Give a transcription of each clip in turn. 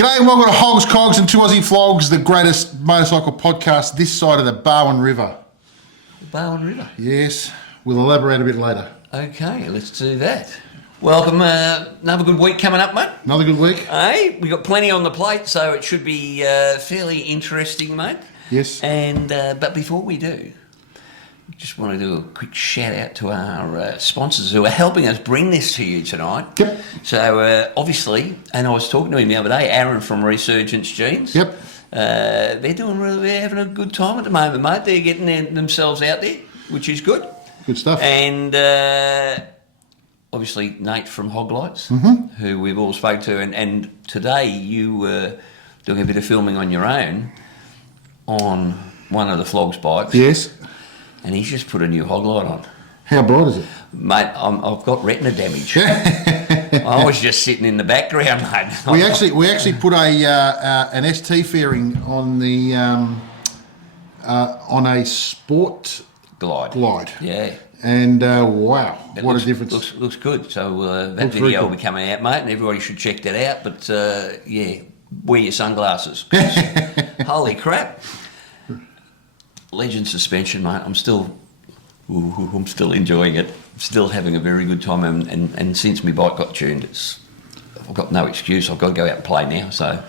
G'day and welcome to Hogs, Cogs and Two Aussie Flogs, the greatest motorcycle podcast this side of the Barwon River. Barwon River? Yes, we'll elaborate a bit later. Okay, let's do that. Welcome, another good week coming up, mate. Another good week. Hey, we've got plenty on the plate, so it should be fairly interesting, mate. Yes. And but before we do, just want to do a quick shout out to our sponsors who are helping us bring this to you tonight. Yep. So obviously, and I was talking to him the other day, Aaron from Resurgence Jeans. Yep. They're having a good time at the moment, mate. They're getting themselves out there, which is good. Good stuff. And obviously Nate from HOGLIGHTS, who we've all spoke to, and today you were doing a bit of filming on your own on one of the Flogs bikes. Yes. And he's just put a new hog light on. How bright is it? Mate, I've got retina damage. I was just sitting in the background, mate. We actually put an ST fairing on the on a sport glide. Yeah. And wow, what a difference! Looks good. So that Looks video cool. will be coming out, mate, and everybody should check that out. But yeah, wear your sunglasses. Holy crap! Legend suspension, mate. I'm still enjoying it. Still having a very good time, and since my bike got tuned, I've got no excuse. I've got to go out and play now. So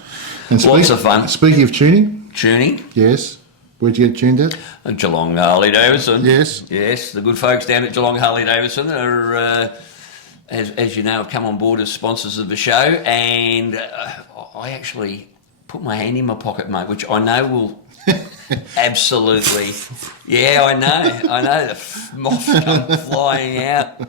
lots of fun. Speaking of tuning, yes. Where'd you get tuned at? Geelong Harley Davidson. Yes. The good folks down at Geelong Harley Davidson are, as you know, have come on board as sponsors of the show, and I actually put my hand in my pocket, mate, which I know will. Absolutely. Yeah, I know. The moths come flying out.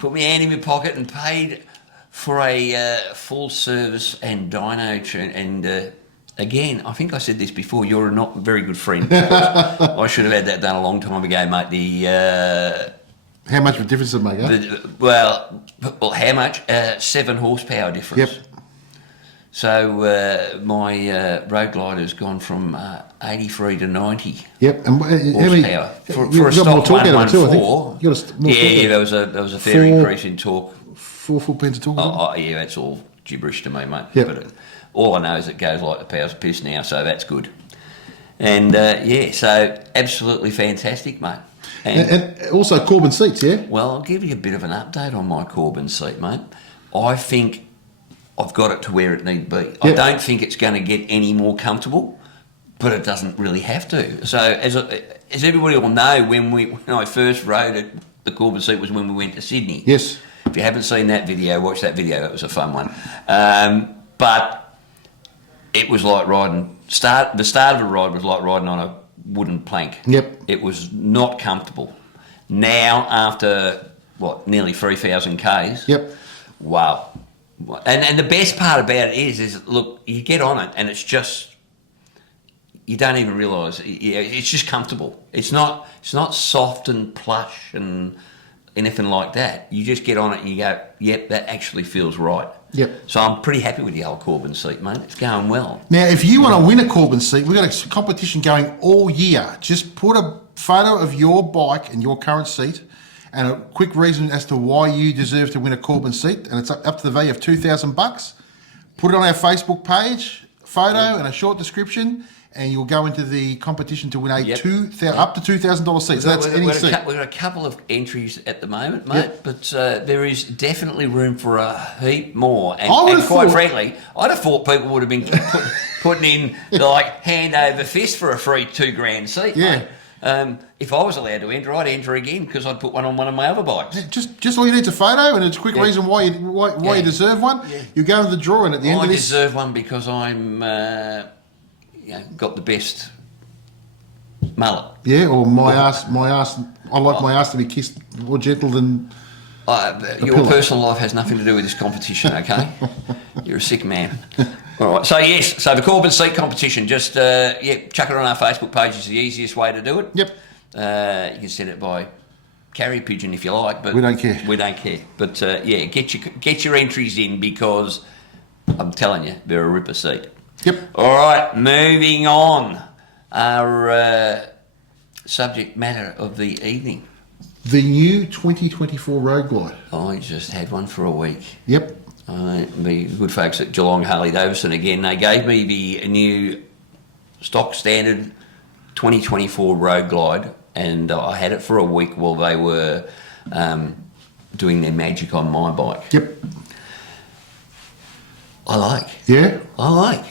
Put my hand in my pocket and paid for a full service and dyno tune. And again, I think I said this before, you're not a very good friend. I should have had that done a long time ago, mate. How much of a difference does it make, huh? Well, how much? 7 horsepower difference. Yep. So my road glider has gone from 83 to 90. Yep, and horsepower for a stock 114. There was a fair increase in torque. 4 foot-pounds of torque. Oh, yeah, that's all gibberish to me, mate. Yep. But all I know is it goes like the powers of piss now, so that's good. And yeah, so absolutely fantastic, mate. And also Corbin seats, yeah. Well, I'll give you a bit of an update on my Corbin seat, mate. I think I've got it to where it need be. Yep. I don't think it's going to get any more comfortable, but it doesn't really have to. So as everybody will know, when I first rode it, the Corbin seat was when we went to Sydney. Yes. If you haven't seen that video, watch that video. That was a fun one. But it was like riding. The start of a ride was like riding on a wooden plank. Yep. It was not comfortable. Now, after nearly 3,000 k's. Yep. Wow. And the best part about it is look, you get on it and it's just, you don't even realise, it's just comfortable. It's not soft and plush and anything like that. You just get on it and you go, yep, that actually feels right. Yep. So I'm pretty happy with the old Corbin seat, mate. It's going well. Now, if you want to win a Corbin seat, we've got a competition going all year. Just put a photo of your bike and your current seat and a quick reason as to why you deserve to win a Corbin seat, and it's up to the value of $2,000. Put it on our Facebook page, photo and a short description, and you'll go into the competition to win a up to $2,000 seat. So that's any seat. We've got a couple of entries at the moment, mate, but there is definitely room for a heap more. And quite frankly, I'd have thought people would have been putting in like hand over fist for a free $2,000 seat. Yeah. Mate. If I was allowed to enter, I'd enter again because I'd put one on one of my other bikes. Just all you need is a photo and it's a quick reason why you deserve one. Yeah. You go to the draw, and at the end of this, I deserve one because I'm got the best mullet. Yeah, or my ass. I like my ass to be kissed more gentle than. Your personal life has nothing to do with this competition, okay? You're a sick man. All right, so yes, so the Corbin seat competition, just, chuck it on our Facebook page is the easiest way to do it. Yep. You can send it by carrier pigeon if you like, but... We don't care. We don't care. But, get your entries in because I'm telling you, they're a ripper seat. Yep. All right, moving on. Our subject matter of the evening. The new 2024 Roadglide. I just had one for a week. Yep. The good folks at Geelong Harley Davidson again, they gave me the new stock standard 2024 Roadglide, and I had it for a week while they were doing their magic on my bike. Yep. I like. Yeah. I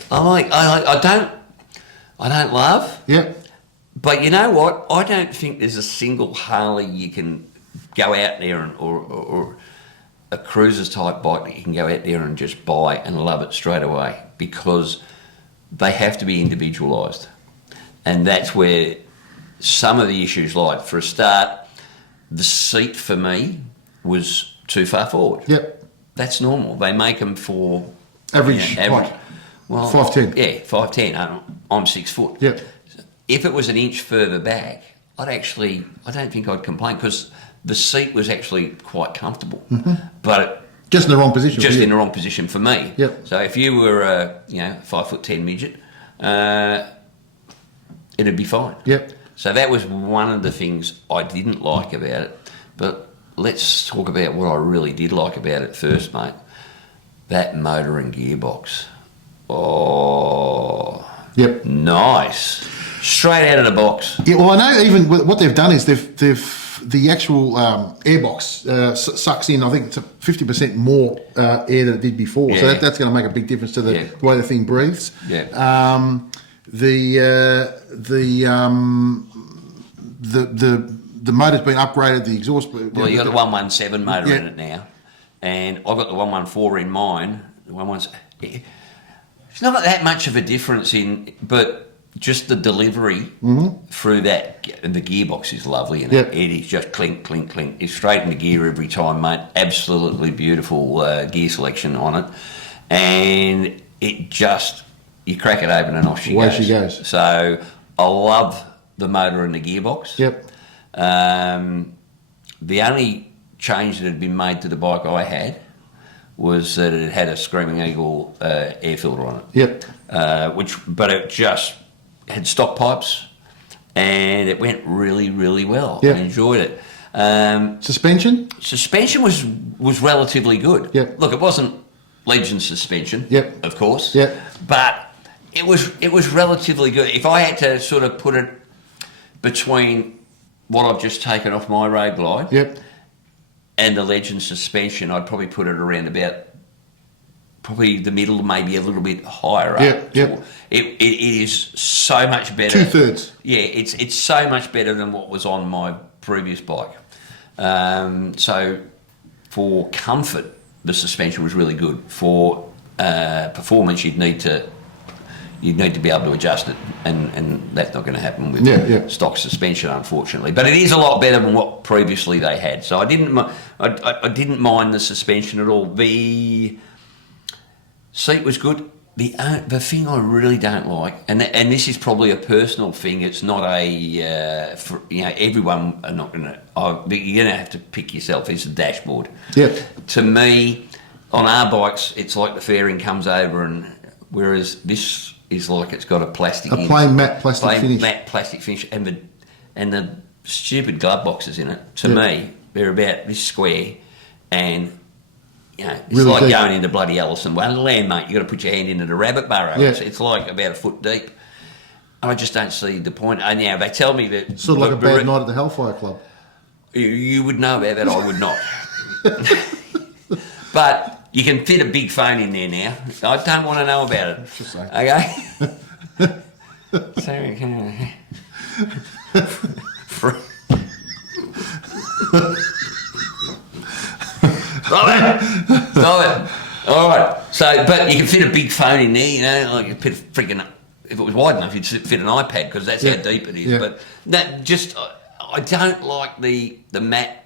don't love. Yeah. But you know what? I don't think there's a single Harley you can go out there or a cruiser's type bike that you can go out there and just buy and love it straight away, because they have to be individualised. And that's where some of the issues lie. For a start, the seat for me was too far forward. Yep. That's normal. They make them for average. Height. Well, 5'10". Yeah, 5'10". I'm 6 foot. Yep. If it was an inch further back, I don't think I'd complain, because the seat was actually quite comfortable. Mm-hmm. But just in the wrong position. Just in the wrong position for me. Yep. So if you were a 5'10" midget, it'd be fine. Yep. So that was one of the things I didn't like about it. But let's talk about what I really did like about it first, mate. That motor and gearbox. Oh. Yep. Nice. Straight out of the box. Yeah. Well, I know even what they've done is they've the actual airbox sucks in, I think, to 50% more air than it did before. Yeah. So that's going to make a big difference to the way the thing breathes. Yeah. The motor's been upgraded. The exhaust. Well, you got the 117 motor in it now, and I've got the 114 in mine. The 117. It's not that much of a difference but just the delivery through that, and the gearbox is lovely, and it is just clink, clink, clink. It's straight into gear every time, mate. Absolutely beautiful gear selection on it, and it just, you crack it open and off she goes. Away she goes. So I love the motor and the gearbox. Yep. The only change that had been made to the bike I had was that it had a Screaming Eagle air filter on it. Yep. But it just had stock pipes, and it went really, really well. Yep. I enjoyed it. Suspension? Suspension was relatively good. Yep. Look, it wasn't Legend suspension, of course. Yep. But it was relatively good. If I had to sort of put it between what I've just taken off my Roadglide and the Legend suspension, I'd probably put it around about probably the middle, maybe a little bit higher up. It is so much better. 2/3. Yeah, it's so much better than what was on my previous bike. So for comfort, the suspension was really good. For performance, you'd need to be able to adjust it, and that's not going to happen with stock suspension, unfortunately. But it is a lot better than what previously they had. So I didn't mind the suspension at all. The seat was good. The thing I really don't like, and this is probably a personal thing. It's not a for, everyone are not going to. You're going to have to pick yourself. Is the dashboard. To me, on our bikes, it's like the fairing comes over, and whereas this is like it's got a plain matte plastic finish, and the stupid glove boxes in it. To me, they're about this square, and it's really like going into bloody Alice in Wonderland, mate. You got to put your hand into the rabbit burrow. It's like about a foot deep. I just don't see the point. And now they tell me that sort of like a bad night at the Hellfire Club. You would know about that. I would not. But you can fit a big phone in there now. I don't want to know about it. Just saying. Okay. Sorry, Stop it. All right. So, but you can fit a big phone in there, like you fit a freaking. If it was wide enough, you'd fit an iPad, because that's how deep it is. But that just, I don't like the matte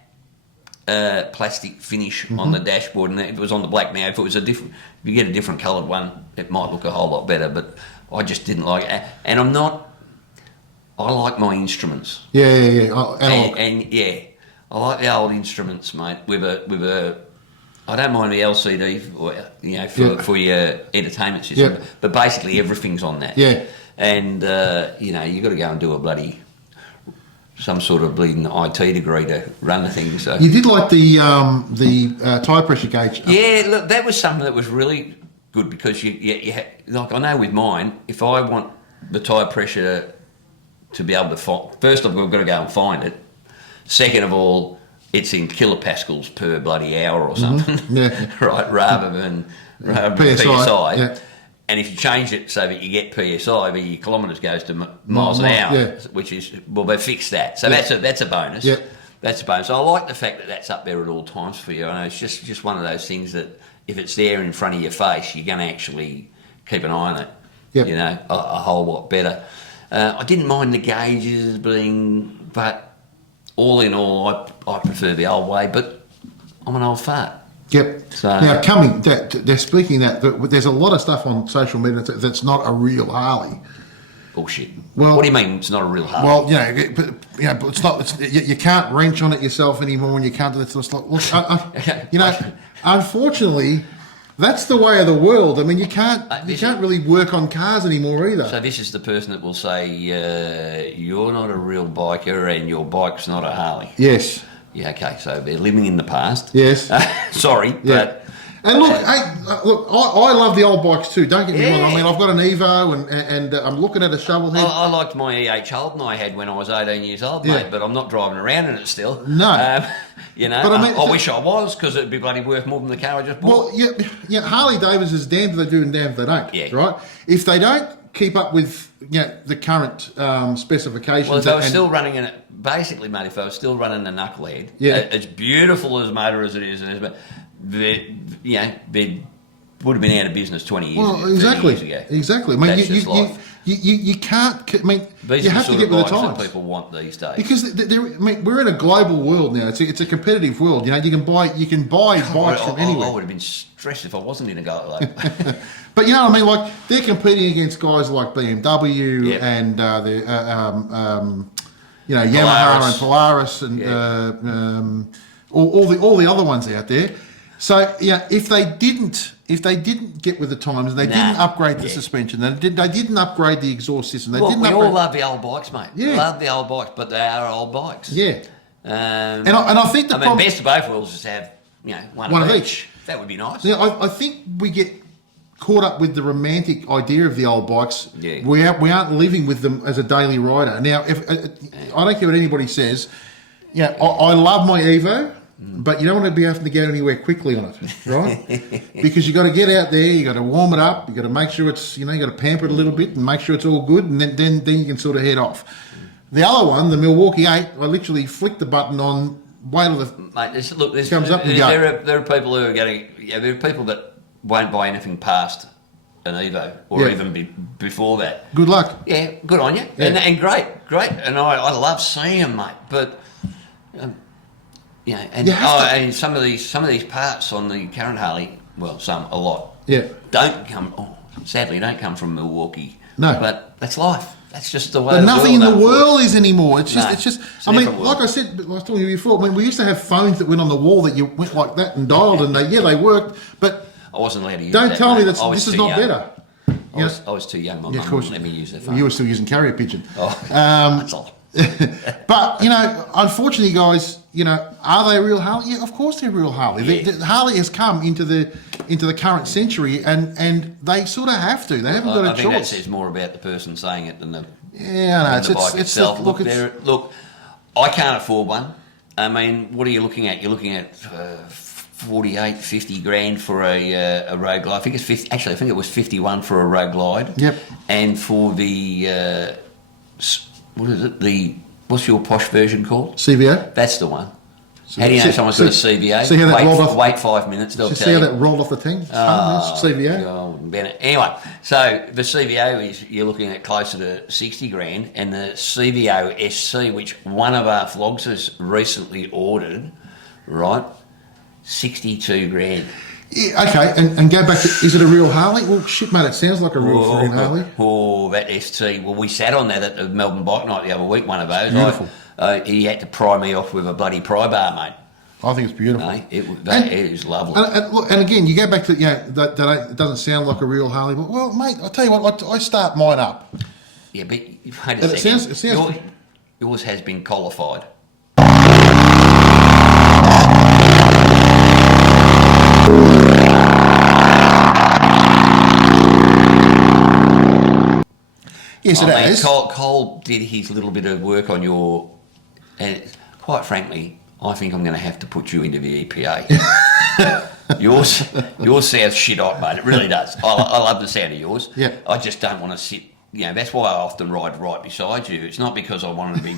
plastic finish on the dashboard. And if it was on the black now, if you get a different coloured one, it might look a whole lot better. But I just didn't like it, and I like my instruments. I like the old instruments, mate. With a, I don't mind the LCD, for your entertainment system, but basically everything's on that. And you got to go and do a bloody some sort of bleeding IT degree to run the thing. So You did like the tyre pressure gauge. yeah, look, that was something that was really good because you like I know with mine, if I want the tyre pressure to be able to find, first of all, I've got to go and find it. Second of all, it's in kilopascals per bloody hour or something, right? Rather than PSI. Yeah. And if you change it so that you get PSI, but your kilometres goes to miles an hour, which is, well, they fixed that. So that's a bonus. Yeah. That's a bonus. I like the fact that that's up there at all times for you. I know it's just one of those things that if it's there in front of your face, you're going to actually keep an eye on it. Yep. You know, a whole lot better. I didn't mind the gauges being, but all in all, I prefer the old way. But I'm an old fart. Yep. So, now, they're speaking that there's a lot of stuff on social media that's not a real Harley. Bullshit. Well, what do you mean it's not a real Harley? Well, but it's not. You can't wrench on it yourself anymore, and you can't do that. Look, unfortunately, that's the way of the world. I mean, you can't really work on cars anymore either. So this is the person that will say you're not a real biker, and your bike's not a Harley. Yes. Yeah, okay, so they're living in the past. Yes. Sorry, but... And look, I love the old bikes too, don't get me wrong. I mean, I've got an Evo and I'm looking at a shovel head. I liked my EH Holden I had when I was 18 years old, mate, but I'm not driving around in it still. No. You know, but I wish I was, because it'd be bloody worth more than the car I just bought. Well, yeah, Harley Davidson is damned if they do and damned if they don't, right? If they don't keep up with the current specifications... Well, if they were still running in it, basically, mate, if they were still running the knucklehead, as beautiful as motor as it is, they would have been out of business 20 years ago. Exactly. I mean, you can't... I mean, you have to get with the times. That people want these days. Because we're in a global world now. It's a competitive world. You know, you can buy bikes from anywhere. I would have been stressed if I wasn't in a go like that. But you know what I mean? Like, they're competing against guys like BMW and Yamaha and Polaris and all the other ones out there. So if they didn't get with the times, and they didn't upgrade the suspension, they didn't upgrade the exhaust system. We all love the old bikes, mate. Yeah. Love the old bikes, but they are old bikes. Yeah. And I think best of both worlds is to have one of each. That would be nice. Yeah, I think we get caught up with the romantic idea of the old bikes. Yeah. We aren't living with them as a daily rider. Now, if I don't care what anybody says, I love my Evo. But you don't want to be having to get anywhere quickly on it, right? Because you got to get out there, you got to warm it up, you got to make sure it's, you got to pamper it a little bit and make sure it's all good, and then you can sort of head off. The other one, the Milwaukee 8, I literally flick the button on, wait till it comes up and go. There are people who are getting, there are people that won't buy anything past an Evo or even before that. Good luck. Yeah, good on you. Yeah. And great. And I love seeing them, mate. But and some of these parts on the current Harley, well, a lot, sadly don't come from Milwaukee. No, but that's life. That's just the way. But nothing in the world is anymore. It's just. I mean, like I said, I was talking to you before. I mean, we used to have phones that went on the wall that you went like that and dialed, and they worked. But I wasn't allowed to use. Don't tell me that this is not better. I was too young. My mum wouldn't let me use their phone. You were still using carrier pigeon. That's all. But unfortunately, guys, are they real Harley? Yeah, of course they're real Harley. Yeah. Harley has come into the current century, and they sort of have to. They haven't got a choice. I think that says more about the person saying it than the bike itself. Look, I can't afford one. I mean, what are you looking at? You're looking at 48, 50 grand for a road glide. I think it's 50. Actually, I think it was 51 for a road glide. Yep. And for the what is it? What's your posh version called? CVO. That's the one. How do you know someone's got a CVO? See how that rolled off? Wait 5 minutes. They'll tell you. See how that rolled off the thing? CVO. God, Bennett. Anyway, so the CVO is you're looking at closer to 60 grand, and the CVO SC, which one of our Flogs has recently ordered, right? 62 grand. Yeah, okay, and go back to, is it a real Harley? Well, shit, mate, it sounds like a real Harley. Oh, that ST. Well, we sat on that at the Melbourne Bike Night the other week, one of those. Beautiful. He had to pry me off with a bloody pry bar, mate. I think it's beautiful. It is lovely. And again, you go back to, it doesn't sound like a real Harley, but, well, mate, I'll tell you what, I start mine up. Yeah, but wait a second. It sounds yours has been qualified. Yes, it has. Cole did his little bit of work on your, and quite frankly, I think I'm going to have to put you into the EPA. yours sounds shit hot, mate. It really does. I love the sound of yours. Yeah. I just don't want to sit. That's why I often ride right beside you. It's not because I want to be,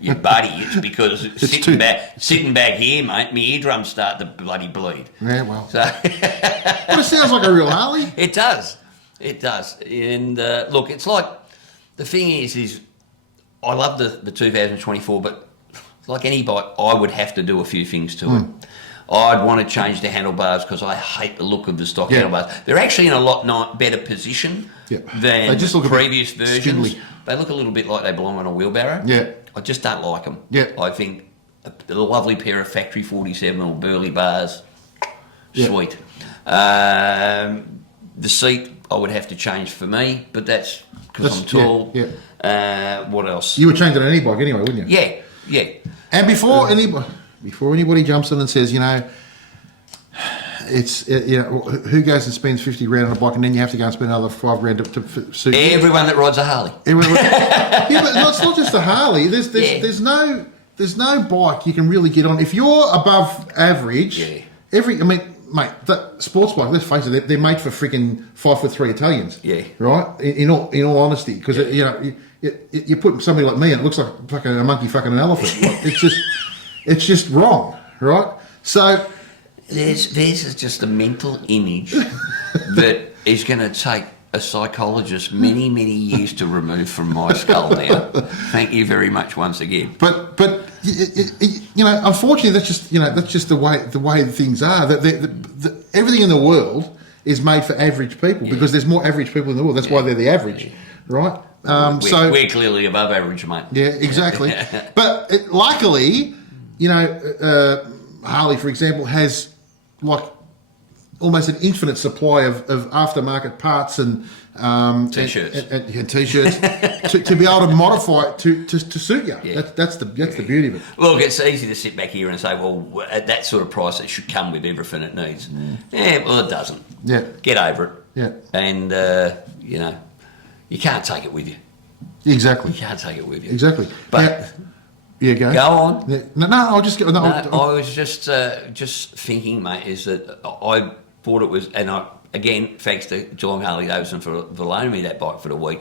your buddy. It's because sitting back here, mate, my eardrums start to bloody bleed. Yeah, well. So But it sounds like a real Harley. It does. It does. And look, it's like, the thing is I love the 2024, but like any bike, I would have to do a few things to it. I'd want to change the handlebars because I hate the look of the stock handlebars. They're actually in a lot better position than they just look previous versions. spindly. They look a little bit like they belong on a wheelbarrow. Yeah. I just don't like them. Yeah. I think a lovely pair of factory 47 or Burley bars, sweet. The seat I would have to change for me, but that's because I'm tall. Yeah. What else? You would change it on any bike anyway, wouldn't you? Yeah. And before anybody jumps in and says, who goes and spends 50 grand on a bike and then you have to go and spend another 5 grand to suit you? Everyone that rides a Harley. But it's not just a Harley. There's no bike you can really get on if you're above average. Mate, that sports bike. Let's face it, they're made for freaking 5'3" Italians. Yeah. Right. In all honesty, because you put somebody like me and it looks like fucking a monkey fucking an elephant. It's just wrong, right? So there's just a mental image that is going to take a psychologist many years to remove from my skull now. Thank you very much once again. But unfortunately, that's just the way things are. Everything in the world is made for average people because there's more average people in the world. That's why they're the average, right? We're clearly above average, mate. Yeah, exactly. But luckily, Harley, for example, has like almost an infinite supply of aftermarket parts and t-shirts and t-shirts to be able to modify it to suit you. Yeah. That's the beauty of it. Look, it's easy to sit back here and say, well, at that sort of price, it should come with everything it needs. Yeah, well, it doesn't. Yeah, get over it. Yeah, and you can't take it with you. Exactly, you can't take it with you. Exactly, but. Yeah, go on. Yeah. No, I'll just go. I was just thinking, mate, is that I thought it was, and again, thanks to Geelong Harley Davidson for loaning me that bike for the week.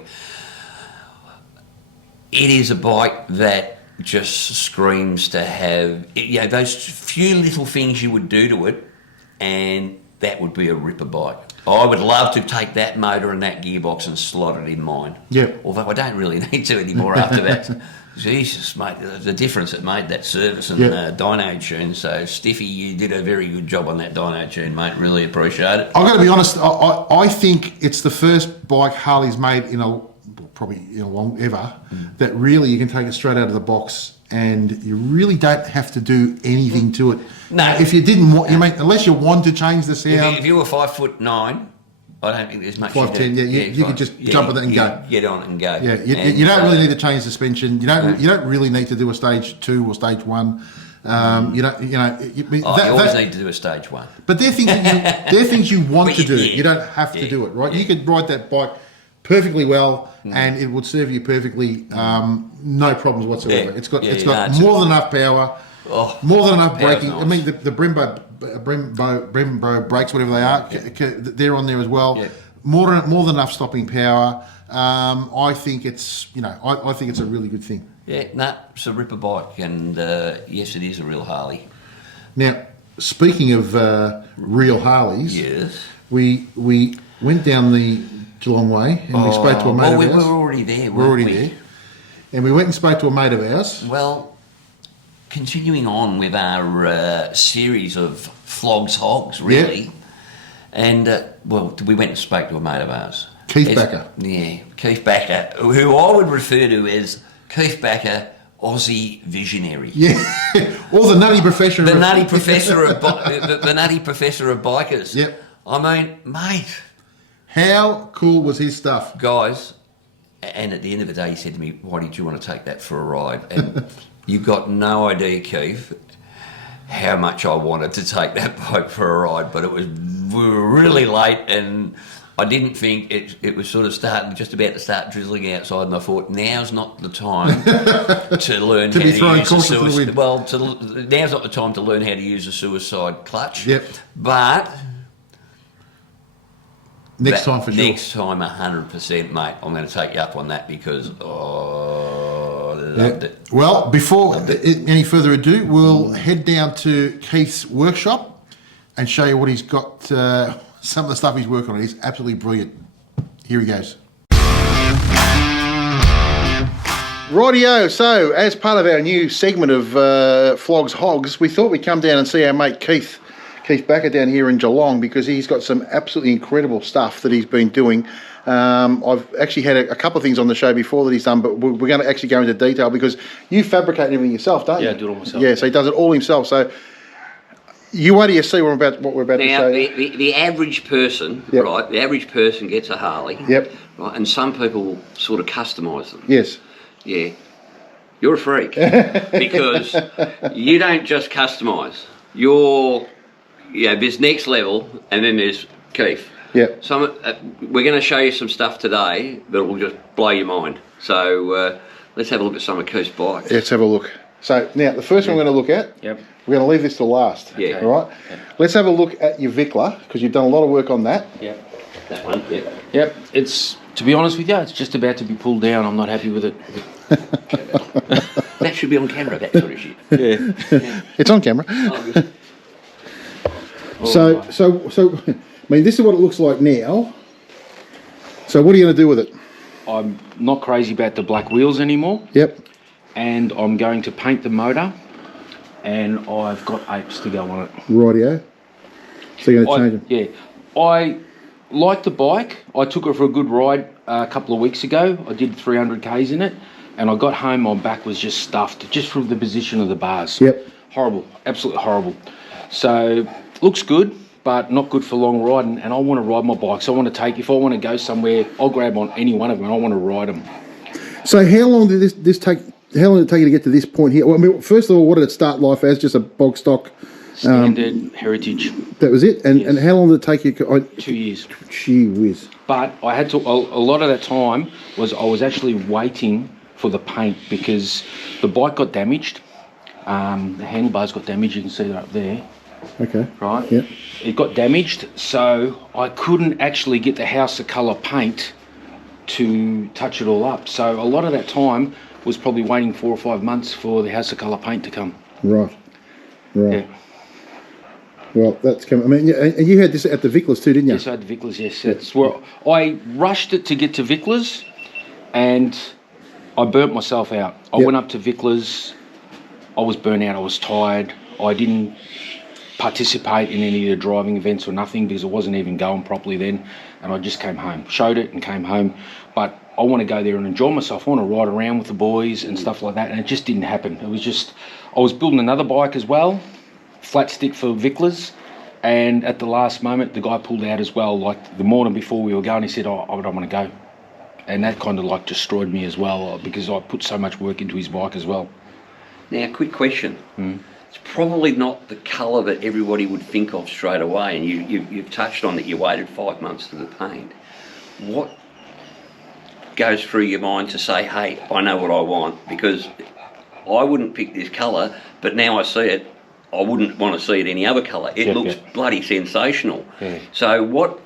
It is a bike that just screams to have, those few little things you would do to it, and that would be a ripper bike. I would love to take that motor and that gearbox and slot it in mine. Yeah. Although I don't really need to anymore after that. Jesus, mate, the difference it made, that service and dyno tune. So, Stiffy, you did a very good job on that dyno tune, mate. Really appreciate it. I've got to be honest, I think it's the first bike Harley's made probably in a long ever that really you can take it straight out of the box and you really don't have to do anything to it. No. If you didn't want, unless you want to change the sound. If you were 5'9", I don't think there's much. 5'10", you could just jump on it and go. Get on it and go. Yeah, you don't really need to change suspension. You don't really need to do a stage 2 or stage 1. You always need to do a stage 1. But they're things you want to do. You don't have to do it, right? You could ride that bike perfectly well, and it would serve you perfectly. No problems whatsoever. It's got more than enough power. More than enough braking. Nice. I mean, the Brembo brakes, whatever they are, they're on there as well. Yeah. More than enough stopping power. I think it's I think it's a really good thing. Yeah, it's a ripper bike, and yes, it is a real Harley. Now, speaking of real Harleys, yes, we went down the Geelong way and we spoke to a mate of ours. We were already there. We're already there, and we went and spoke to a mate of ours. Well. Continuing on with our series of Flogs Hogs, really. Yep. And, we went and spoke to a mate of ours. Keith Bakker. Yeah, Keith Bakker, who I would refer to as Keith Bakker, Aussie visionary. Yeah, or the nutty professor. The nutty professor of the nutty professor of bikers. Yep. I mean, mate. How cool was his stuff? Guys, And at the end of the day, he said to me, "Why did you want to take that for a ride?" And you got no idea, Keith, how much I wanted to take that bike for a ride. But we were really late, and I didn't think it was sort of just about to start drizzling outside, and I thought, now's not the time to learn how to use a suicide. Well, now's not the time to learn how to use a suicide clutch. Yep. But next time for sure. Next time, 100%, mate. I'm going to take you up on that because I loved it. Well, before any further ado, we'll head down to Keith's workshop and show you what he's got. Some of the stuff he's working on. He's absolutely brilliant. Here he goes. Rightio, so as part of our new segment of Flogs Hogs, we thought we'd come down and see our mate Keith Bakker down here in Geelong, because he's got some absolutely incredible stuff that he's been doing. I've actually had a couple of things on the show before that he's done, but we're going to actually go into detail because you fabricate everything yourself, don't you? Yeah, I do it all myself. Yeah, so he does it all himself. So you wait till you see what we're about to now, show. the average person, Yep. right? The average person gets a Harley. Yep. Right, and some people sort of customise them. Yes. Yeah. You're a freak because you don't just customise. There's next level, and then there's Keith. Yeah. We're going to show you some stuff today that will just blow your mind. So let's have a look at some of Keith's bikes. Let's have a look. So now the first one we're going to look at. Yep. We're going to leave this till last. Yeah. All right. Okay. Let's have a look at your Vikla, because you've done a lot of work on that. Yep. That one. Yep. Yep. It's, to be honest with you, it's just about to be pulled down. I'm not happy with it. That should be on camera, that sort of shit. Yeah. It's on camera. So, I mean, this is what it looks like now. So what are you going to do with it? I'm not crazy about the black wheels anymore. Yep. And I'm going to paint the motor, and I've got apes to go on it. Rightio. So you're going to change them? Yeah. I like the bike. I took it for a good ride a couple of weeks ago. I did 300 Ks in it, and I got home, my back was just stuffed, just from the position of the bars. Yep. Horrible, absolutely horrible. So, looks good, but not good for long riding, and I want to ride my bikes. I want to if I want to go somewhere, I'll grab on any one of them, and I want to ride them. So how long did this take? How long did it take you to get to this point here? Well, I mean, first of all, what did it start life as? Just a bog stock? Standard heritage. That was it? And Yes. and how long did it take you? 2 years. Gee whiz. But I had to, a lot of that time I was actually waiting for the paint, because the bike got damaged. The handlebars got damaged, you can see that up there. Okay. Right? Yep. It got damaged, so I couldn't actually get the house of colour paint to touch it all up. So a lot of that time was probably waiting 4 or 5 months for the house of colour paint to come. Right. Yeah. Well, that's coming. I mean, and you had this at the Viklas too, didn't you? Yes, I had the Vickers, yes. That's where I rushed it to get to Vickers, and I burnt myself out. I Yep. went up to Vickers, I was burnt out, I was tired. I didn't participate in any of the driving events or nothing, because it wasn't even going properly then, and I just came home. Showed it and came home, but I want to go there and enjoy myself. I want to ride around with the boys and stuff like that, and it just didn't happen. It was just, I was building another bike as well, flat stick for Vickers, and at the last moment the guy pulled out as well. Like the morning before we were going, he said, I don't want to go, and that kind of like destroyed me as well, because I put so much work into his bike as well. Now, quick question. It's probably not the colour that everybody would think of straight away, and you've touched on that you waited 5 months to the paint. What goes through your mind to say, hey, I know what I want? Because I wouldn't pick this colour, but now I see it, I wouldn't want to see it any other colour. It looks bloody sensational. Yeah. So what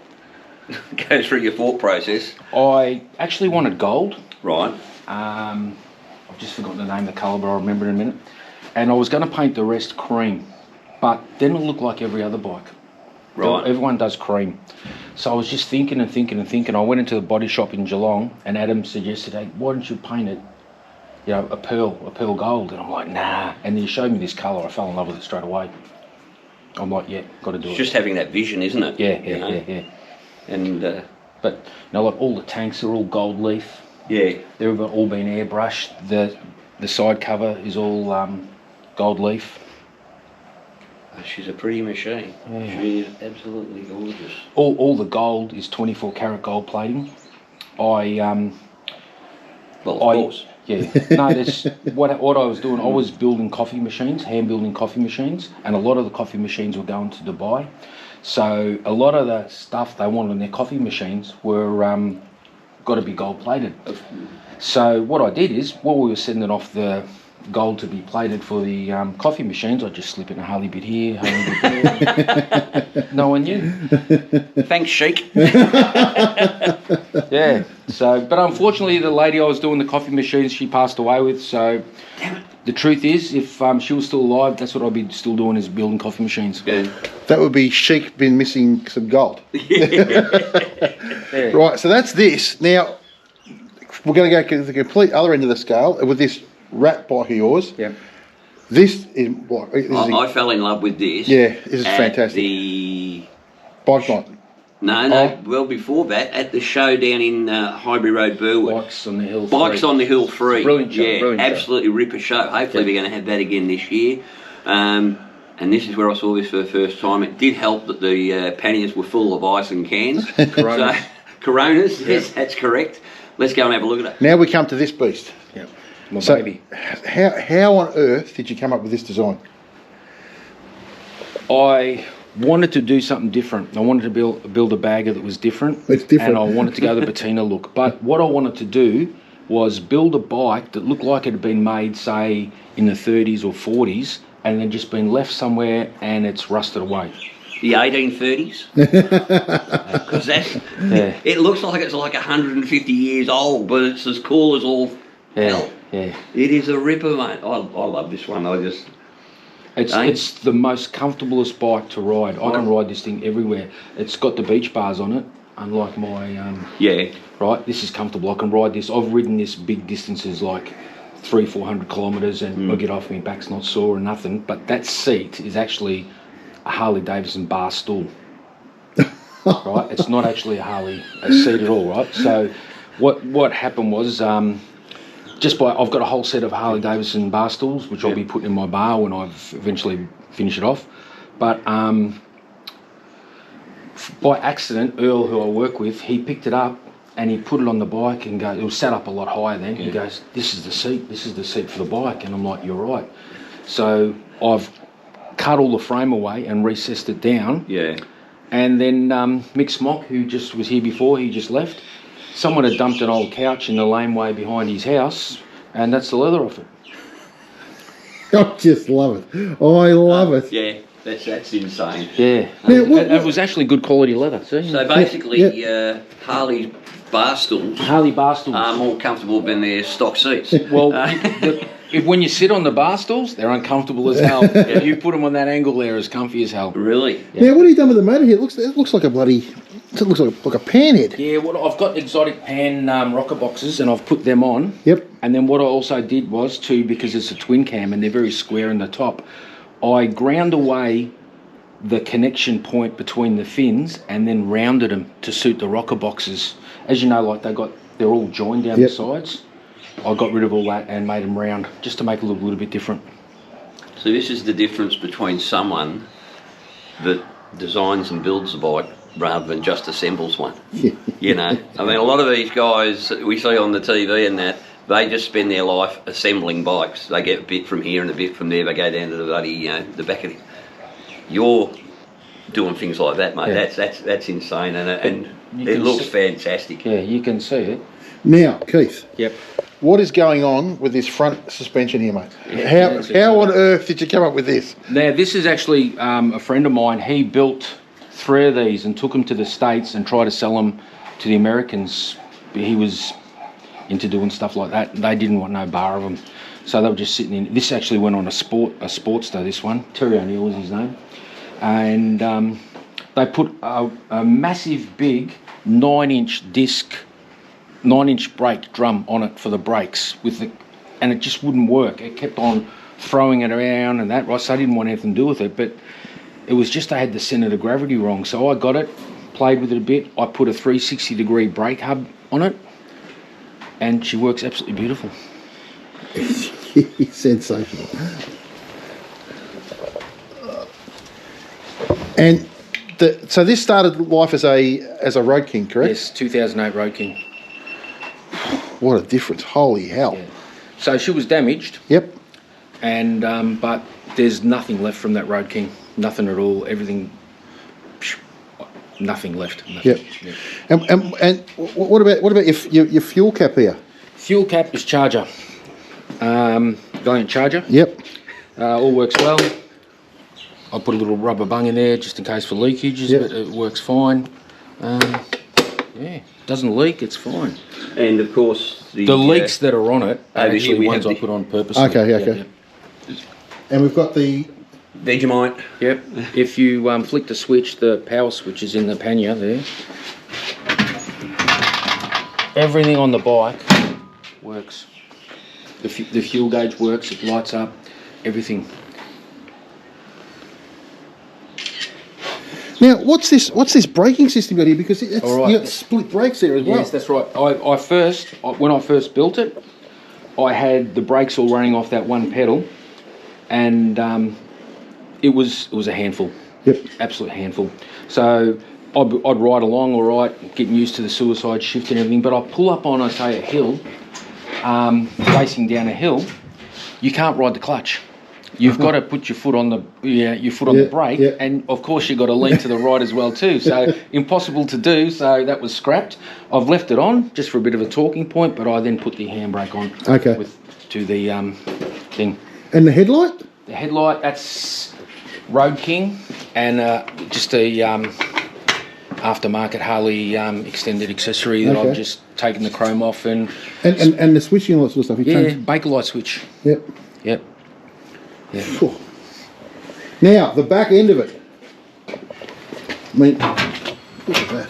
goes through your thought process? I actually wanted gold. Right. I've just forgotten the name of the colour, but I'll remember in a minute. And I was going to paint the rest cream, but then it looked like every other bike. Right. Everyone does cream. So I was just thinking. I went into the body shop in Geelong, and Adam suggested, hey, why don't you paint it, a pearl gold? And I'm like, nah. And then he showed me this colour. I fell in love with it straight away. I'm like, yeah, got to do it. Just having that vision, isn't it? Yeah. And But like all the tanks are all gold leaf. yeah, They've all been airbrushed. The side cover is all gold leaf. she's a pretty machine. Yeah. She is absolutely gorgeous. All the gold is 24 karat gold plating. I Well, of course. Yeah. No, that's what I was doing. I was building coffee machines, hand building coffee machines, and a lot of the coffee machines were going to Dubai. So a lot of the stuff they wanted on their coffee machines were got to be gold plated. So what I did is, while we were sending off the gold to be plated for the coffee machines, I just slip in a Harley bit here, Harley bit there. No one knew. Thanks, Sheik. Yeah. So, but unfortunately, the lady I was doing the coffee machines, she passed away with. So, the truth is, if she was still alive, that's what I'd be still doing, is building coffee machines. Yeah. That would be Sheik been missing some gold. Yeah. Right, so that's this. Now, we're going to go to the complete other end of the scale with this rat bike of yours. Yeah. This is what? I fell in love with this. Yeah, this is at fantastic. The Bike night. No, well before that, at the show down in Highbury Road, Burwood. Bikes on the Hill. Bikes on the Hill 3. Brilliant show. Yeah, Brilliant absolutely ripper show. Hopefully we're going to have that again this year. And this is where I saw this for the first time. It did help that the panniers were full of ice and cans. Coronas. So, Coronas, yes, that's correct. Let's go and have a look at it. Now we come to this beast. Yeah. My So, baby. how on earth did you come up with this design? I wanted to do something different. I wanted to build a bagger that was different. It's different. And I wanted to go the patina look. But what I wanted to do was build a bike that looked like it had been made, say, in the 30s or 40s, and had just been left somewhere and it's rusted away. The 1830s? Because it looks like it's like 150 years old, but it's as cool as all hell. Yeah. It is a ripper, mate. I love this one. It's the most comfortablest bike to ride. I can ride this thing everywhere. It's got the beach bars on it, unlike my... Yeah. Right, this is comfortable. I can ride this. I've ridden this big distances, like 300-400 kilometres, and I get off, my back's not sore or nothing. But that seat is actually a Harley Davidson bar stool. Right, it's not actually a seat at all, right? So what happened was... I've got a whole set of Harley Davidson bar stools, which I'll be putting in my bar when I eventually finish it off. But by accident, Earl, who I work with, he picked it up and he put it on the bike and it was set up a lot higher then. He goes, this is the seat for the bike. And I'm like, you're right. So I've cut all the frame away and recessed it down. Yeah. And then Mick Smock, who just was here before, he just left. Someone had dumped an old couch in the laneway behind his house, and that's the leather off it. I just love it. I love it. Yeah, that's insane. Yeah. It was actually good quality leather, see? So basically, Harley bar stools are more comfortable than their stock seats. Well, when you sit on the bar stools, they're uncomfortable as hell. If you put them on that angle, they're as comfy as hell. Really? Yeah. Now, what have you done with the motor here? It looks like a bloody... It looks like a pan head. Yeah, I've got exotic pan rocker boxes and I've put them on. Yep. And then what I also did was too, because it's a twin cam and they're very square in the top, I ground away the connection point between the fins and then rounded them to suit the rocker boxes. As you know, like they're all joined down the sides. I got rid of all that and made them round just to make it look a little bit different. So this is the difference between someone that designs and builds a bike rather than just assembles one. You know, I mean, a lot of these guys we see on the TV and that, they just spend their life assembling bikes. They get a bit from here and a bit from there. They go down to the bloody, the back of it. You're doing things like that, mate. Yeah. That's insane, and it looks fantastic. Yeah, you can see it. Now, Keith. Yep. What is going on with this front suspension here, mate? How on earth did you come up with this? Now, this is actually a friend of mine. He built 3 of these and took them to the States and tried to sell them to the Americans. He was into doing stuff like that. They didn't want no bar of them. So they were just sitting in. This actually went on a Sportster, this one. Terry O'Neill was his name. And they put a massive big 9-inch disc, 9-inch brake drum on it for the brakes, and it just wouldn't work. It kept on throwing it around and that, right? So I didn't want anything to do with it, but it was just I had the centre of gravity wrong. So I got it, played with it a bit. I put a 360-degree brake hub on it, and she works absolutely beautiful. Sensational. And so this started life as a Road King, correct? Yes, 2008 Road King. what a difference. Holy hell. Yeah. So she was damaged. Yep. And but there's nothing left from that Road King. Nothing at all. Everything. Nothing left. Nothing. Yep. And what about your fuel cap here? Fuel cap is Charger. Valiant Charger. Yep. All works well. I put a little rubber bung in there just in case for leakages, yep. but it works fine. Yeah, doesn't leak. It's fine. And of course, the leaks that are on it are over here actually we ones have I put on purpose. Okay. Okay. And we've got the Vegemite. Yep. If you flick the switch, the power switch is in the pannier there. Everything on the bike works. The fuel gauge works. It lights up. Everything. Now, what's this braking system got here? Because it's right. you got split brakes there as well. Yes, that's right. When I first built it, I had the brakes all running off that one pedal, and it was a handful. Yep. Absolute handful. So I'd ride along all right, getting used to the suicide shift and everything, but I pull up on, I say, a hill, racing down a hill, you can't ride the clutch. You've got to put your foot on the the brake, and of course you've got to lean to the right as well too. So impossible to do. So that was scrapped. I've left it on just for a bit of a talking point, but I then put the handbrake on. Okay. To the thing. And the headlight? The headlight, that's Road King, and just a aftermarket Harley extended accessory that I've just taken the chrome off and the switching and all that sort of stuff. Yeah, Bakelite switch. Yep. Yep. Yeah. Cool. Now the back end of it. I mean, look at that.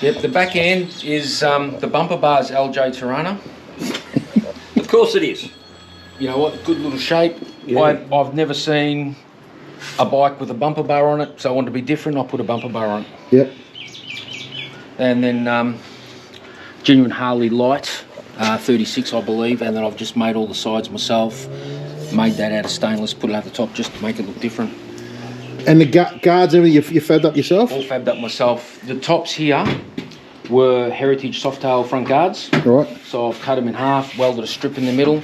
Yep, the back end is the bumper bar's LJ Tirana. Of course it is. You know what? Good little shape. Yeah. I've never seen a bike with a bumper bar on it, so I wanted to be different. I put a bumper bar on it. Yep. And then genuine Harley light. 36 I believe, and then I've just made all the sides myself, made that out of stainless, put it at the top just to make it look different. And the guards, everything you fabbed up yourself? All fabbed up myself. The tops here were Heritage Softail front guards. Right. So I've cut them in half, welded a strip in the middle.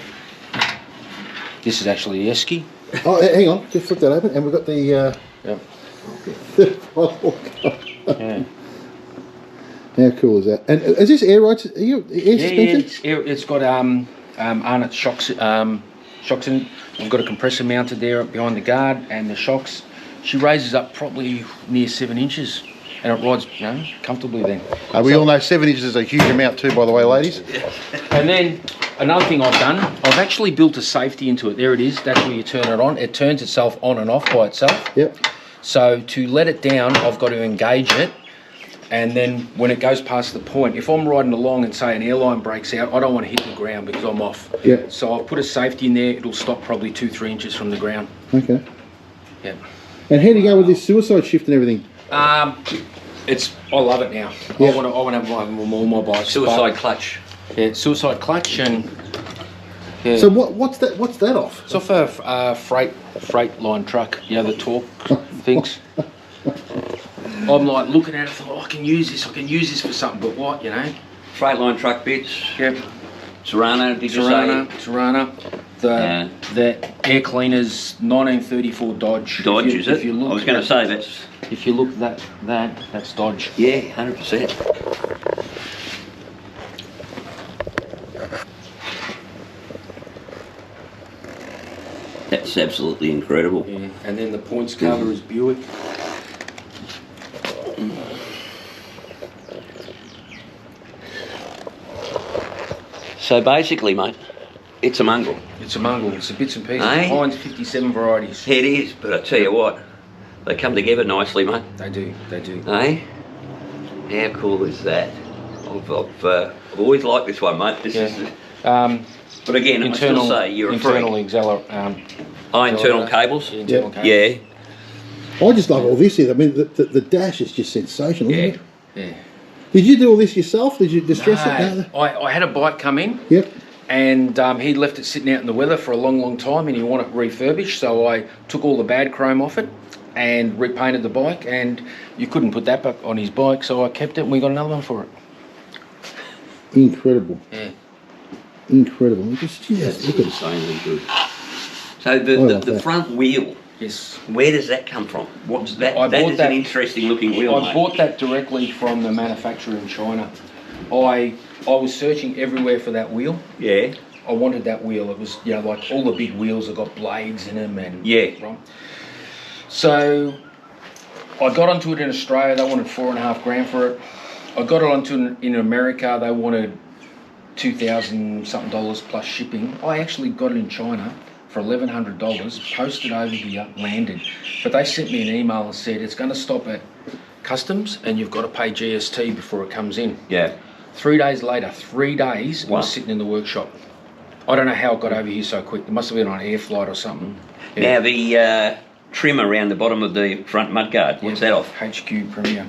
This is actually the Esky. Oh, hang on, just flip that open, and we've got the Yeah. How cool is that? And is this air rights? Are you air suspension? Yeah, it's got Arnott shocks in it. I've got a compressor mounted there behind the guard, and the shocks. She raises up probably near 7 inches, and it rides, comfortably. Then. We all know 7 inches is a huge amount too, by the way, ladies. And then another thing I've done, I've actually built a safety into it. There it is. That's where you turn it on. It turns itself on and off by itself. Yep. So to let it down, I've got to engage it. And then when it goes past the point, if I'm riding along and say an airline breaks out, I don't want to hit the ground because I'm off. Yeah. So I've put a safety in there. It'll stop probably 2-3 inches from the ground. Okay. Yeah. And how do you go with this suicide shift and everything? I love it now. Yeah. I want to have all my bikes. Suicide clutch. Yeah, suicide clutch and. Yeah. So what's that? What's that off? It's off a freight line truck. The torque things. I'm like looking at it, thought, I can use this for something, but what, Freight-line truck bits. Yep. Tirana, did you say? Tirana. The air cleaners, 1934 Dodge. Dodge, is it? If you look I was going to say that's... If you look that's Dodge. Yeah, 100%. That's absolutely incredible. Yeah. And then the points cover is Buick. So basically, mate, it's a mongrel. It's a mongrel. It's a bits and pieces. Eh? Mine's 57 varieties. It is, but I tell you what, they come together nicely, mate. They do. Eh? How cool is that? I've always liked this one, mate. This is. But again, I still say you're a freak. Internal cables. Yeah, internal cables. Yeah. I just love all this here. I mean, the dash is just sensational, isn't it? Yeah. Did you do all this yourself? Did you distress it? No, I had a bike come in. Yep. And he'd left it sitting out in the weather for a long, long time, and he wanted it refurbished. So I took all the bad chrome off it and repainted the bike, and you couldn't put that back on his bike, so I kept it and we got another one for it. Incredible. Yeah. Incredible. Just look at it. Insanely good. So the front wheel, Yes. where does that come from? What's that? I That bought is that- an interesting looking wheel, I mate. bought that directly from the manufacturer in China. I was searching everywhere for that wheel. Yeah. I wanted that wheel. It was, you know, like all the big wheels have got blades in them, and Yeah. right. So I got onto it in Australia. They wanted $4.5 grand for it. I got it onto it in America. They wanted $2,000 something plus shipping. I actually got it in China for $1,100, posted over here, landed. But they sent me an email and said it's going to stop at customs and you've got to pay GST before it comes in. Yeah. 3 days later, 3 days, I Wow. was sitting in the workshop. I don't know how it got over here so quick. It must have been on an air flight or something. Yeah. Now the trim around the bottom of the front mudguard, what's that off? HQ Premier.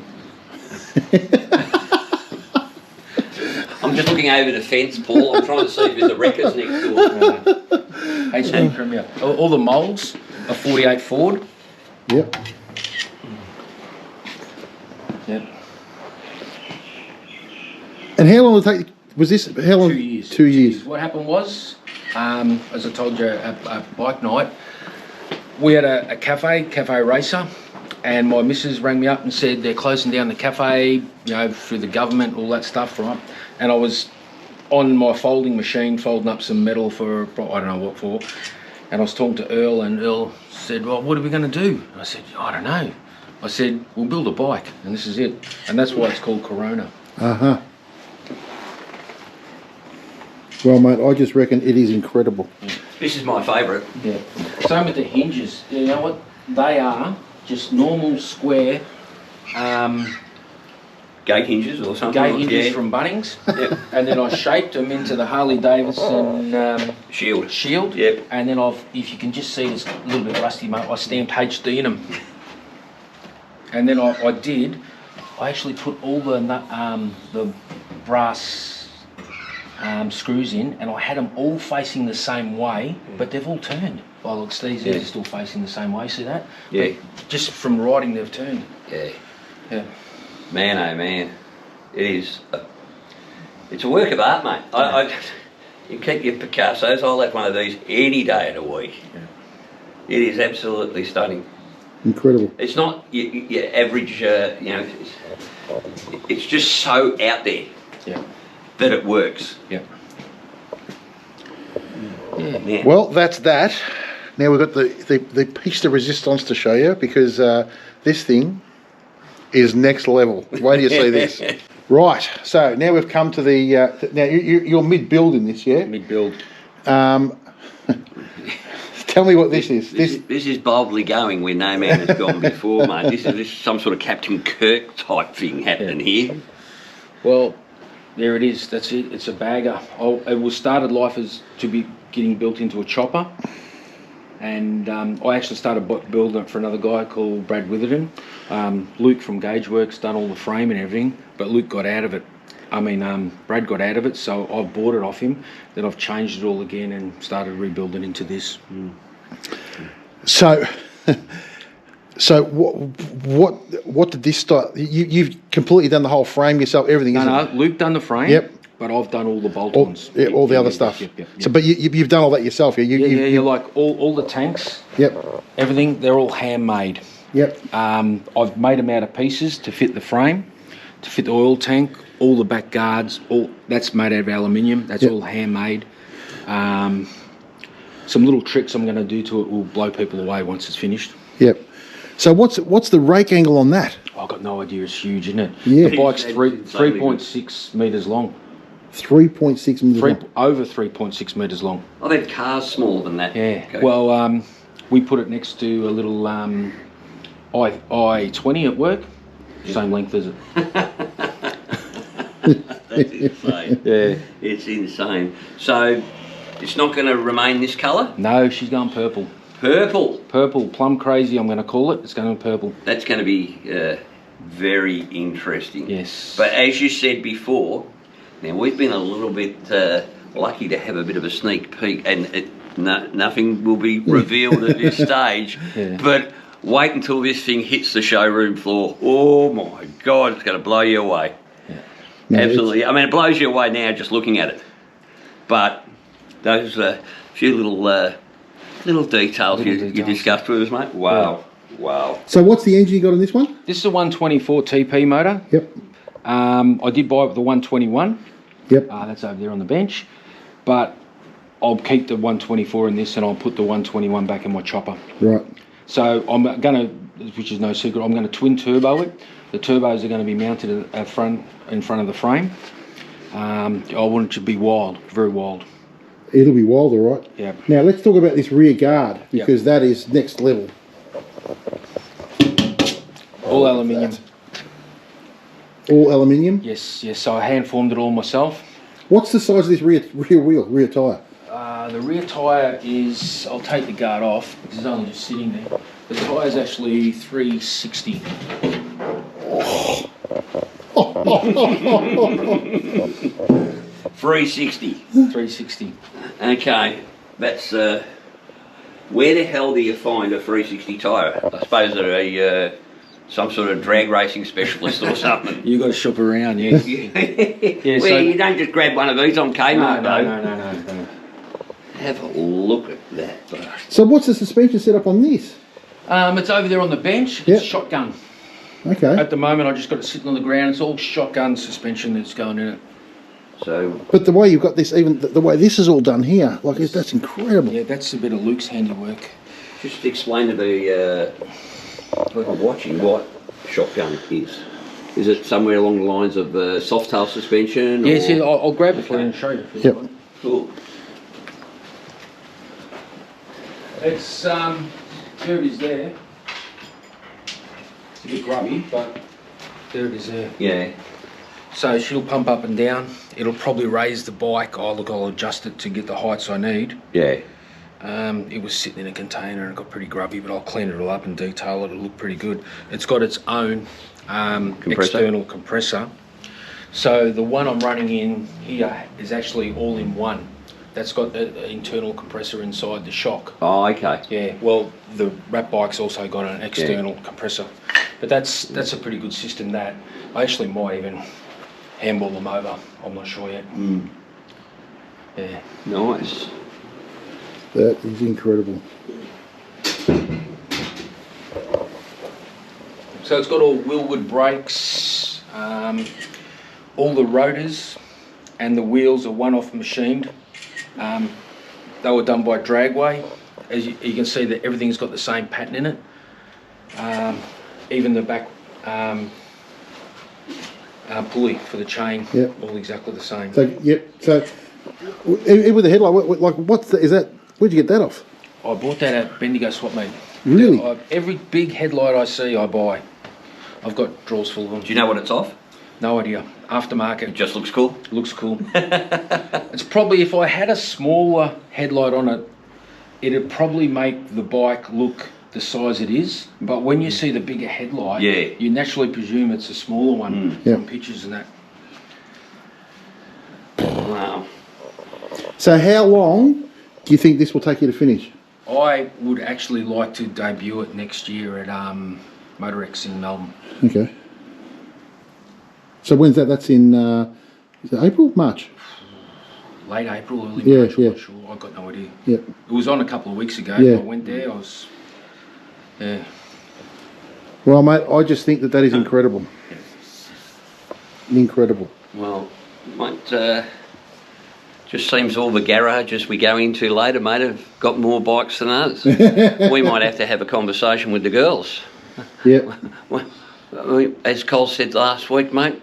I'm just looking over the fence, Paul. I'm trying to see if there's a wreckers next door. HQ Premier. All the moulds are 48 Ford. Yep. Yep. And how long did it take? Was this how long? 2 years. 2 years. What happened was, as I told you, at bike night, we had a cafe racer, and my missus rang me up and said they're closing down the cafe, you know, through the government, all that stuff, right? And I was on my folding machine, folding up some metal for, I don't know what for, and I was talking to Earl, and Earl said, well, what are we going to do? I said, I don't know. I said, we'll build a bike, and this is it. And that's why it's called Corona. Uh-huh. Well, mate, I just reckon it is incredible. This is my favourite. Yeah. Same with the hinges. You know what? They are just normal square Gate hinges or something. gate hinges yeah. from Bunnings. Yep. And then I shaped them into the Harley Davidson Shield. shield. Yep. And then if you can just see it's a little bit rusty, mate, I stamped HD in them. And then I actually put all the brass screws in, and I had them all facing the same way, but they've all turned. Oh look, these are still facing the same way, see that? Yeah. But just from riding they've turned. Yeah. Yeah. Man, oh man. It is. It's a work of art, mate. You keep your Picassos. I'll have one of these any day of the week. Yeah. It is absolutely stunning. Incredible. It's not your average, you know, it's just so out there Yeah. that it works. Yeah. Yeah. Well, that's that. Now we've got the piece de resistance to show you, because this thing is next level. Wait till you see this. Right, so now we've come to the... now you're mid-build in this, yeah? Mid-build. Tell me what this is. This is boldly going where no man has gone before, mate. This is some sort of Captain Kirk type thing happening here. Well, there it is. That's it. It's a bagger. It was started life as to be getting built into a chopper, and I actually started building it for another guy called Brad Witherden. Luke from Gageworks done all the frame and everything, but Luke got out of it. Brad got out of it, so I bought it off him. Then I've changed it all again and started rebuilding into this. So, what did this start? You've completely done the whole frame yourself, everything. No, Luke done the frame. Yep. But I've done all the bolt-ons. All the other stuff. Yep. So, but you've done all that yourself, yeah? Yeah, like all the tanks. Yep. Everything, they're all handmade. Yep. I've made them out of pieces to fit the frame, to fit the oil tank, all the back guards, all that's made out of aluminium. That's all handmade. Some little tricks I'm going to do to it will blow people away once it's finished. Yep. So what's the rake angle on that? I've got no idea. It's huge, isn't it? Yeah. The bike's It's 3.6 metres long. 3.6 meters long. Over 3.6 metres long. I've had cars smaller than that. Yeah. Okay. Well, we put it next to a little I-20 at work. Same length as it. That's insane. Yeah. It's insane. So, it's not going to remain this colour? No, she's going purple. Purple. Purple, plum crazy, I'm going to call it. It's going purple. That's going to be very interesting. Yes. But as you said before, now we've been a little bit lucky to have a bit of a sneak peek, and nothing will be revealed at this stage. Yeah. But Wait until this thing hits the showroom floor. Oh my God, it's going to blow you away. No, Absolutely. I mean, it blows you away now just looking at it. But those few little details you discussed with us, mate. Wow. Wow. So what's the engine you got on this one? This is a 124 TP motor. Yep. I did buy it with the 121. Yep. That's over there on the bench. But I'll keep the 124 in this and I'll put the 121 back in my chopper. Right. So I'm going to, which is no secret, I'm going to twin turbo it. The turbos are going to be mounted in front of the frame. I want it to be wild, very wild. It'll be wild, all right. Yeah. Now let's talk about this rear guard because that is next level. All aluminium. All aluminium. Yes, yes. So I hand formed it all myself. What's the size of this rear tyre? The rear tyre is, I'll take the guard off because it's only just sitting there. The tyre is actually 360. 360. 360. Okay, that's where the hell do you find a 360 tyre? I suppose they're some sort of drag racing specialist or something. You got to shop around, yeah. Well, so you don't just grab one of these on Kmart, no. Have a look at that. So what's the suspension setup on this? It's over there on the bench. It's shotgun. Okay. At the moment, I just got it sitting on the ground. It's all shotgun suspension that's going in it. So, but the way you've got this, even the way this is all done here, like that's incredible. Yeah, that's a bit of Luke's handiwork. just explain to the people watching what shotgun is. Is it somewhere along the lines of soft tail suspension? Yes, or? yeah, I'll grab it for you and show you. Yep. Cool. It's there it is there. It's a bit grubby, but there it is there. Yeah. So she'll pump up and down. It'll probably raise the bike. Oh look, I'll adjust it to get the heights I need. Yeah. It was sitting in a container and it got pretty grubby, but I'll clean it all up and detail it. It'll look pretty good. It's got its own external compressor. So the one I'm running in here is actually all in one. That's got an internal compressor inside the shock. Oh, okay. Yeah, well, the Rat Bike's also got an external compressor. But that's a pretty good system, that. I actually might even handball them over. I'm not sure yet. Mm. Yeah. Nice. That is incredible. So it's got all Willwood brakes, all the rotors and the wheels are one-off machined. They were done by Dragway. As you can see, that everything's got the same pattern in it. Even the back pulley for the chain, all exactly the same. So So even with the headlight, is that? Where'd you get that off? I bought that at Bendigo Swap Meet. Really? Every big headlight I see, I buy. I've got drawers full of them. Do you know what it's off? No idea. Aftermarket. It just looks cool. Looks cool. It's probably, if I had a smaller headlight on it, it'd probably make the bike look the size it is. But when you see the bigger headlight, you naturally presume it's a smaller one from pictures and that. Wow. So how long do you think this will take you to finish? I would actually like to debut it next year at Motorex in Melbourne. Okay. So when's that? That's in is it April, March? Late April, early March, I'm not sure. I've got no idea. Yeah. It was on a couple of weeks ago. Yeah. I went there, I was... Yeah. Well, mate, I just think that is incredible. Incredible. Well, mate, just seems all the garages we go into later, mate, have got more bikes than us. We might have to have a conversation with the girls. Yeah. Well, as Cole said last week, mate,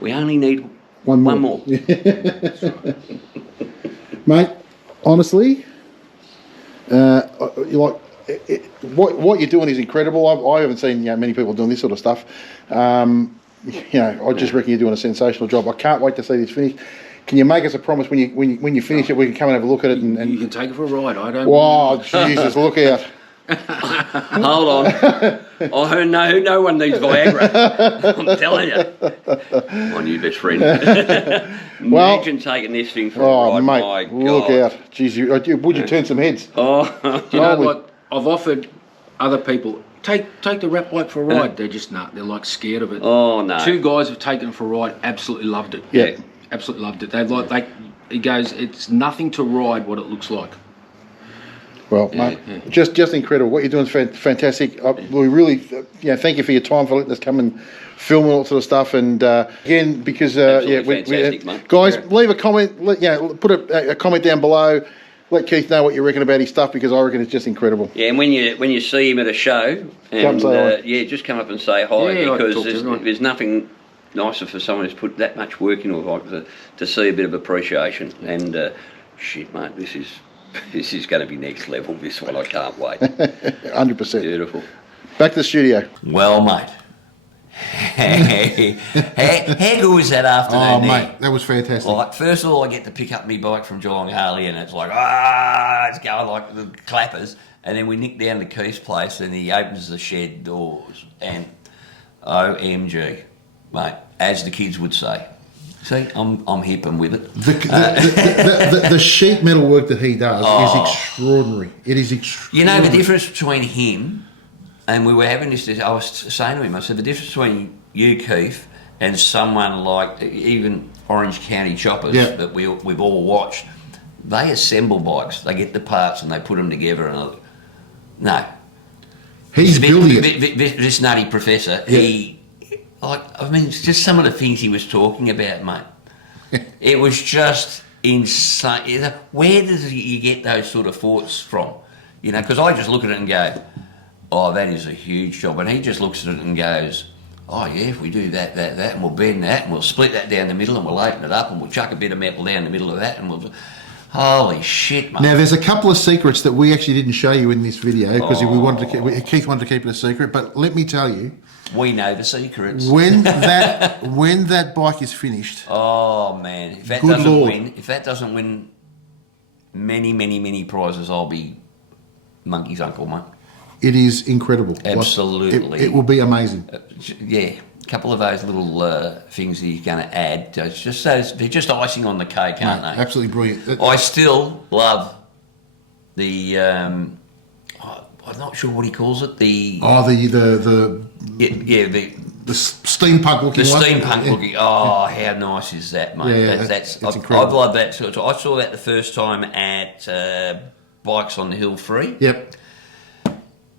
we only need one more. Mate, honestly, what you're doing is incredible. I haven't seen many people doing this sort of stuff. I just reckon you're doing a sensational job. I can't wait to see this finished. Can you make us a promise when you finish it, we can come and have a look at it? And you can take it for a ride. I don't... Wow, Jesus, look out. Hold on. No one needs Viagra. I'm telling you. My new best friend. Imagine taking this thing for a ride. Mate, my God. Look out. Jeez, would you turn some heads? Oh. Do you know what? I've offered other people take the rat bike for a ride. They're just they're like scared of it. Oh no! 2 guys have taken it for a ride, absolutely loved it. Yeah, absolutely loved it. He goes, it's nothing to ride what it looks like. Well, mate, just incredible. What you're doing is fantastic. We really, thank you for your time for letting us come and film all that sort of stuff. And again, because fantastic, mate. Guys, leave a comment. Put a comment down below. Let Keith know what you reckon about his stuff, because I reckon it's just incredible. Yeah, and when you see him at a show, and just come up and say hi, because there's nothing nicer for someone who's put that much work into a bike to see a bit of appreciation. And shit, mate, this is going to be next level. This one, I can't wait. 100%. Beautiful. Back to the studio. Well, mate. How good was that afternoon? Oh, there? mate, that was fantastic. Like, first of all, I get to pick up my bike from Geelong Harley, and it's like, it's going like the clappers. And then we nick down to Keith's place, and he opens the shed doors, and OMG, mate, as the kids would say. See, I'm hipping with it. The sheet metal work that he does is extraordinary. It is extraordinary. You know the difference between him, and we were having this, I was saying to him, I said, the difference between you, Keith, and someone like even Orange County Choppers that we've all watched, they assemble bikes. They get the parts and they put them together. And no. He's building it. This nutty professor, it's just some of the things he was talking about, mate. It was just insane. Where does you get those sort of thoughts from? You know, because I just look at it and go, oh, that is a huge job. And he just looks at it and goes, oh, yeah, if we do that, and we'll bend that, and we'll split that down the middle, and we'll open it up, and we'll chuck a bit of metal down the middle of that, and we'll... Holy shit, mate. Now, there's a couple of secrets that we actually didn't show you in this video, because Keith wanted to keep it a secret, but let me tell you... We know the secrets. When that bike is finished... Oh, man. If that doesn't win many, many, many prizes, I'll be monkey's uncle, mate. It is incredible. Absolutely. It will be amazing. A couple of those little things that you're going to add. They're just icing on the cake, aren't they? Absolutely brilliant. I still love the... I'm not sure what he calls it. The steampunk looking one. The steampunk looking. Oh, how nice is that, mate? Yeah, that's incredible. I've loved that. So I saw that the first time at Bikes on the Hill Free. Yep.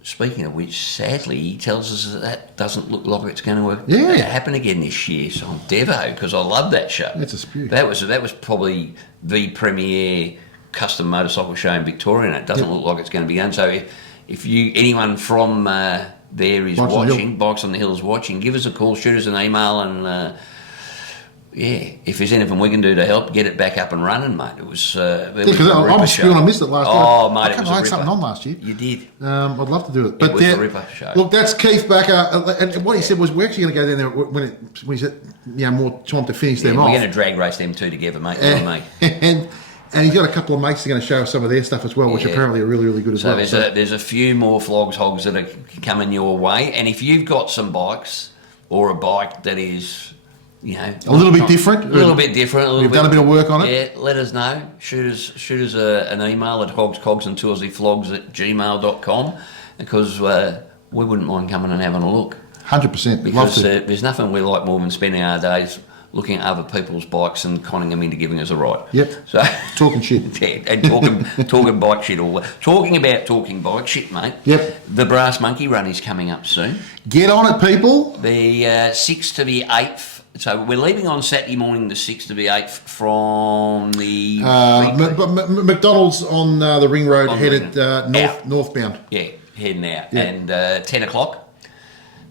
Speaking of which, sadly, he tells us that doesn't look like it's going to happen again this year. So I'm devo, because I love that show. That's a spirit. That was probably the premier custom motorcycle show in Victoria, and it doesn't look like it's going to be done. So if anyone from there is watching, Bikes on the Hill is watching, give us a call, shoot us an email, and if there's anything we can do to help get it back up and running, mate. It was because I'm spewing, I missed it last year. Oh, mate, I had something on last year. You did. I'd love to do it. But it was a ripper show. Look, that's Keith Bakker, and what he said was we're actually going to go down there when he's more time to finish them off. We're going to drag race them two together, mate. You and me. And he's got a couple of mates that are going to show us some of their stuff as well, which apparently are really, really good as well. There's a few more Flogs Hogs that are coming your way, and if you've got some bikes or a bike that is, a little bit different. We've done a bit of work on it. Yeah, let us know. Shoot us an email at hogscogsandtourslyflogs@gmail.com, because we wouldn't mind coming and having a look. 100%. Because there's nothing we like more than spending our days looking at other people's bikes and conning them into giving us a ride. Yep. So talking shit. Yeah, and talking bike shit. Talking bike shit, mate. Yep. The Brass Monkey Run is coming up soon. Get on it, people. The 6th to the 8th. So we're leaving on Saturday morning, the 6th to the 8th, from the McDonald's on the Ring Road, headed northbound. Yeah, heading out, and 10 o'clock.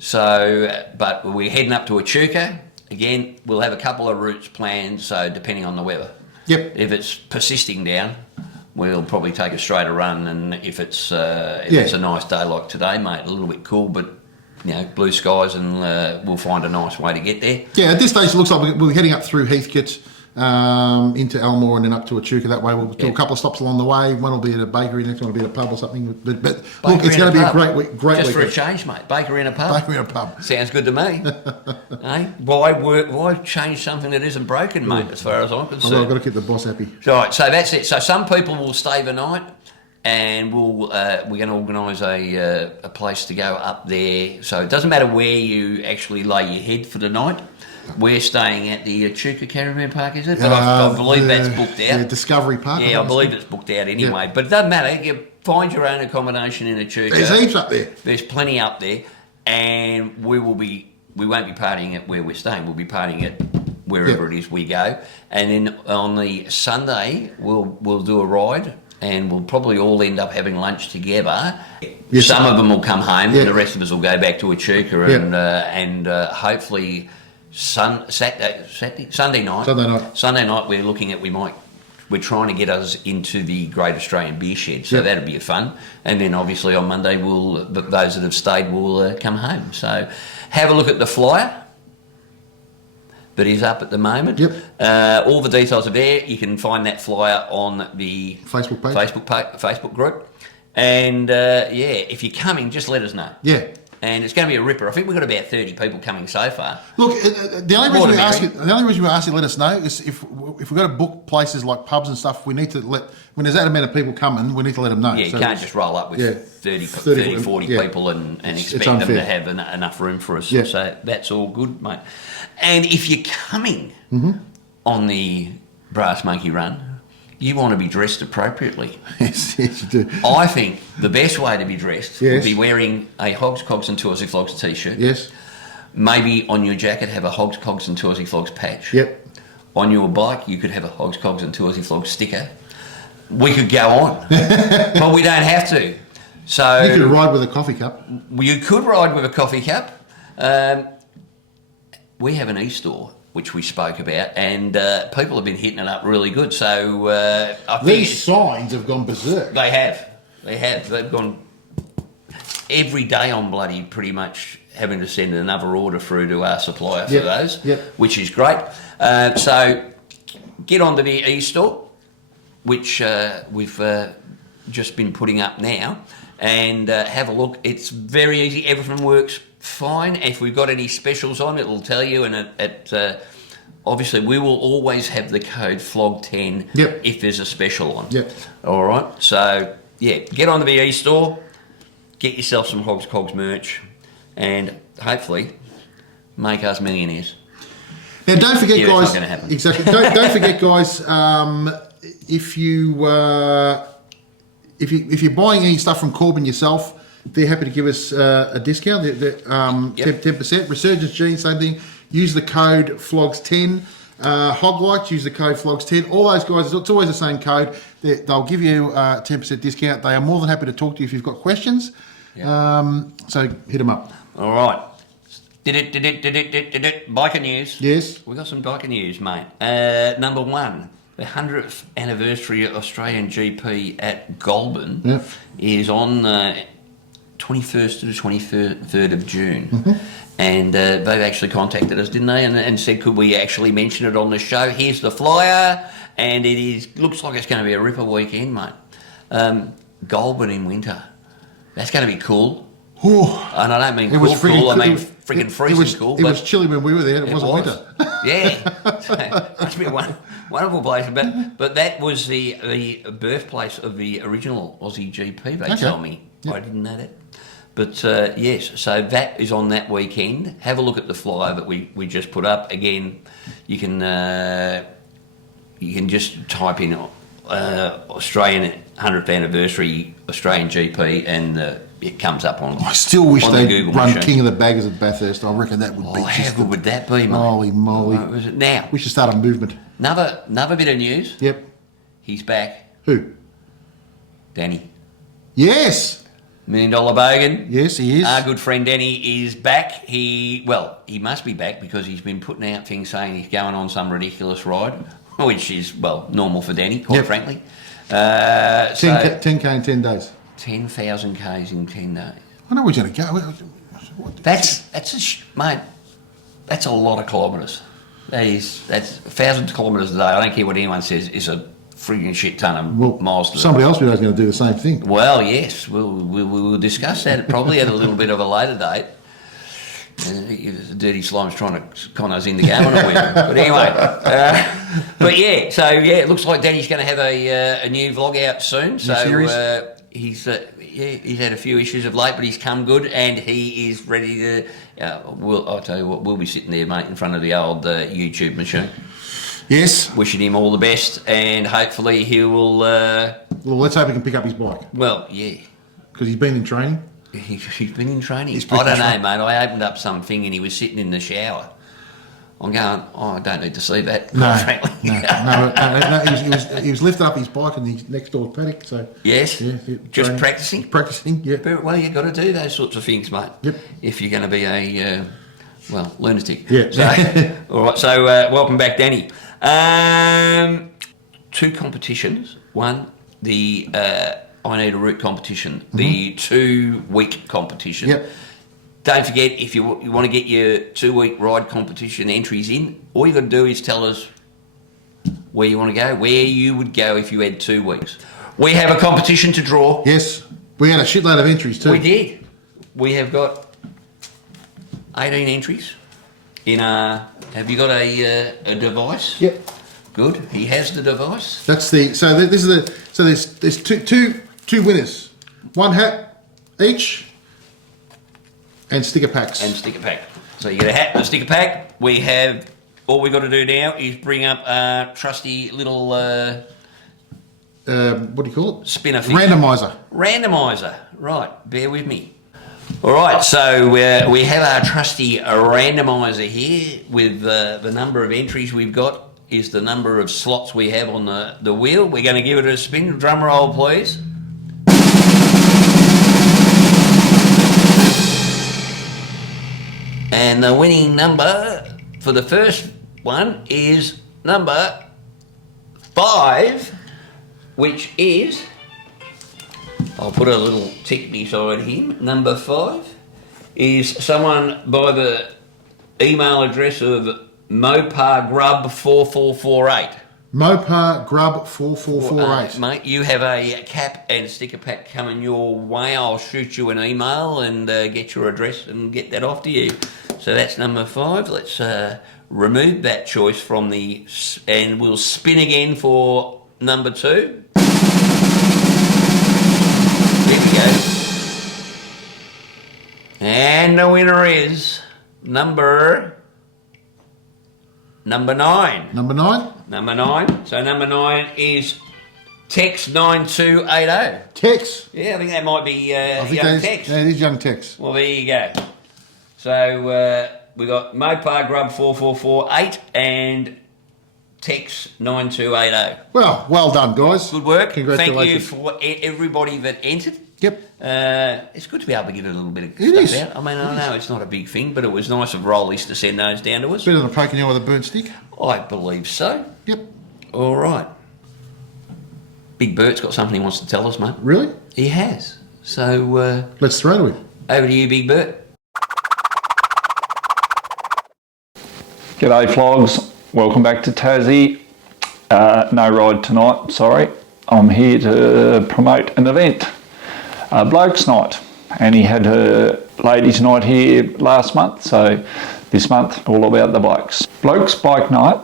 So, but we're heading up to Echuca. Again, we'll have a couple of routes planned, so depending on the weather. Yep. If it's persisting down, we'll probably take a straighter run, and if it's a nice day like today, mate, a little bit cool, but blue skies, and we'll find a nice way to get there. Yeah, at this stage it looks like we're heading up through Heathcote into Elmore and then up to Echuca. That way we'll do a couple of stops along the way. One will be at a bakery, next one will be at a pub or something. But look, it's going to be a great week. Just for a change, mate. Bakery and a pub. Bakery and a pub. Sounds good to me. Why change something that isn't broken, mate, as far as I'm concerned? Well, I've got to keep the boss happy. Right, so that's it. So some people will stay the night. and we're going to organise a place to go up there. So it doesn't matter where you actually lay your head for the night. We're staying at the Echuca Caravan Park, is it? But I believe that's booked out. Yeah, Discovery Park. Yeah, I believe it's booked out anyway. Yeah. But it doesn't matter. You find your own accommodation in Echuca. There's heaps up there. There's plenty up there, and we won't be partying at where we're staying. We'll be partying at wherever it is we go. And then on the Sunday, we'll do a ride, and we'll probably all end up having lunch together. Yes. Some of them will come home, and the rest of us will go back to Echuca, and hopefully Sunday night we're looking at we're trying to get us into the Great Australian Beer Shed, so that'll be a fun. And then obviously on Monday those that have stayed will come home. So have a look at the flyer that is up at the moment. All the details are there. You can find that flyer on the Facebook page, Facebook group. And if you're coming, just let us know. Yeah. And it's going to be a ripper. I think we've got about 30 people coming so far. Look, the only reason we ask you to let us know is if we've got to book places like pubs and stuff, we need to when there's that amount of people coming, we need to let them know. Yeah, you can't just roll up with 30, 40 people and expect them to have enough room for us. Yeah. So that's all good, mate. And if you're coming on the Brass Monkey Run, you want to be dressed appropriately. Yes, you do. I think the best way to be dressed would be wearing a Hogs, Cogs and Toursy Flogs t-shirt. Yes. Maybe on your jacket have a Hogs, Cogs and Toursy Flogs patch. Yep. On your bike, you could have a Hogs, Cogs and Toursy Flogs sticker. We could go on, but we don't have to. So you could ride with a coffee cup. You could ride with a coffee cup. We have an e-store, which we spoke about, and people have been hitting it up really good. So I think these signs have gone berserk. They have. They've gone every day on bloody pretty much having to send another order through to our supplier for those, which is great. So get onto the e-store, which we've just been putting up now, and have a look. It's very easy. Everything works fine. If we've got any specials on, it'll tell you, and obviously we will always have the code FLOG10 if there's a special on. All right. So get on the VE store, get yourself some Hogs Cogs merch, and hopefully make us millionaires. Now don't forget, guys. It's not going to happen. Exactly. Don't forget, guys. If you're buying any stuff from Corbin yourself, they're happy to give us a discount. 10%. Resurgence Jeans, same thing. Use the code FLOGS10. HOGLIGHTS, use the code FLOGS10. All those guys, it's always the same code. They'll give you a 10% discount. They are more than happy to talk to you if you've got questions. So hit them up. All right. Biker news. Yes. We've got some biker news, mate. Number one, the 100th anniversary of Australian GP at Corbin is on 21st to the 23rd of June. And they've actually contacted us, didn't they? And said, could we actually mention it on the show? Here's the flyer. And looks like it's going to be a ripper weekend, mate. Corbin in winter. That's going to be cool. And I don't mean cool, I mean freaking freezing cool. It was chilly when we were there. It wasn't winter. Yeah. Must be a wonderful place. But that was the birthplace of the original Aussie GP, they tell me. I didn't know that. But yes, so that is on that weekend. Have a look at the flyer that we just put up. Again, you can just type in Australian 100th anniversary Australian GP, and it comes up on. I still wish they'd Google run machine. King of the Baggers at Bathurst. I reckon that would be how good would that be, mate? Holy moly! Now we should start a movement. Another bit of news. Yep. He's back. Who? Danny. Yes. $1 Million Bogan. Yes, he is. Our good friend Danny is back. He must be back because he's been putting out things saying he's going on some ridiculous ride, which is, normal for Danny, quite frankly. 10K in 10 days. 10,000 Ks in 10 days. I know where he's going to go. Mate, that's a lot of kilometres. That's 1,000 kilometres a day. I don't care what anyone says. It's a frigging shit ton of miles to somebody else we know is going to do the same thing. Well, yes, we'll discuss that probably at a little bit of a later date. The dirty slime's trying to con us into going on with him. But anyway, but yeah, so yeah, it looks like Danny's going to have a new vlog out soon. So he's had a few issues of late, but he's come good and he is ready to. I'll tell you what, we'll be sitting there, mate, in front of the old YouTube machine. Yes. Wishing him all the best, and hopefully he will. Well, let's hope he can pick up his bike. Well, yeah, because he's been in training. He's been in training. I don't know, mate. I opened up something and he was sitting in the shower. I'm going, I don't need to see that. No, frankly. no. He was lifting up his bike in the next door paddock. So yes, just practicing. Practicing, yeah. But, well, you've got to do those sorts of things, mate. Yep. If you're going to be a lunatic. Yeah. So, all right. So welcome back, Danny. 2 competitions. One, the I Need a Route competition, the 2-week competition. Yep. Don't forget, if you want to get your 2-week ride competition entries in, all you got to do is tell us where you want to go, where you would go if you had 2 weeks. We have a competition to draw. Yes, we had a shitload of entries too. We did. We have got 18 entries in a. Have you got a device? Yep. Good. He has the device. That's the. So this is the. So there's two winners, 1 hat each. And sticker packs. And sticker pack. So you get a hat and a sticker pack. We have, all we've got to do now is bring up a trusty little... what do you call it? Spinner fish. Randomiser. Randomiser. Right, bear with me. All right, so we have our trusty randomiser here with the number of entries we've got is the number of slots we have on the wheel. We're going to give it a spin. Drum roll, please. And the winning number for the first one is number 5, which is, I'll put a little tick beside him, number 5 is someone by the email address of mopargrub4448. Mopargrub4448. Mate, you have a cap and sticker pack coming your way. I'll shoot you an email and get your address and get that off to you. So that's number 5. Let's remove that choice from the... And we'll spin again for number 2. There we go. And the winner is number 9. Number 9? Number 9. So number 9 is Tex 9280. Tex? Yeah, I think that might be young Tex. Yeah, it is young Tex. Well, there you go. So we got Mopar Grub 4448 and Tex 9280. Well done, guys. Good work. Congratulations. Thank you for everybody that entered. Yep. It's good to be able to get a little bit of stuff out. I mean, I know it's not a big thing, but it was nice of Rollies to send those down to us. Better than poking you with a burnt stick. I believe so. Yep. All right. Big Bert's got something he wants to tell us, mate. Really? He has. So... let's throw to him. Over to you, Big Bert. G'day, Flogs. Welcome back to Tassie. No ride tonight, sorry. I'm here to promote an event. Blokes Night. And he had a ladies' night here last month, so this month all about the blokes. Blokes Bike Night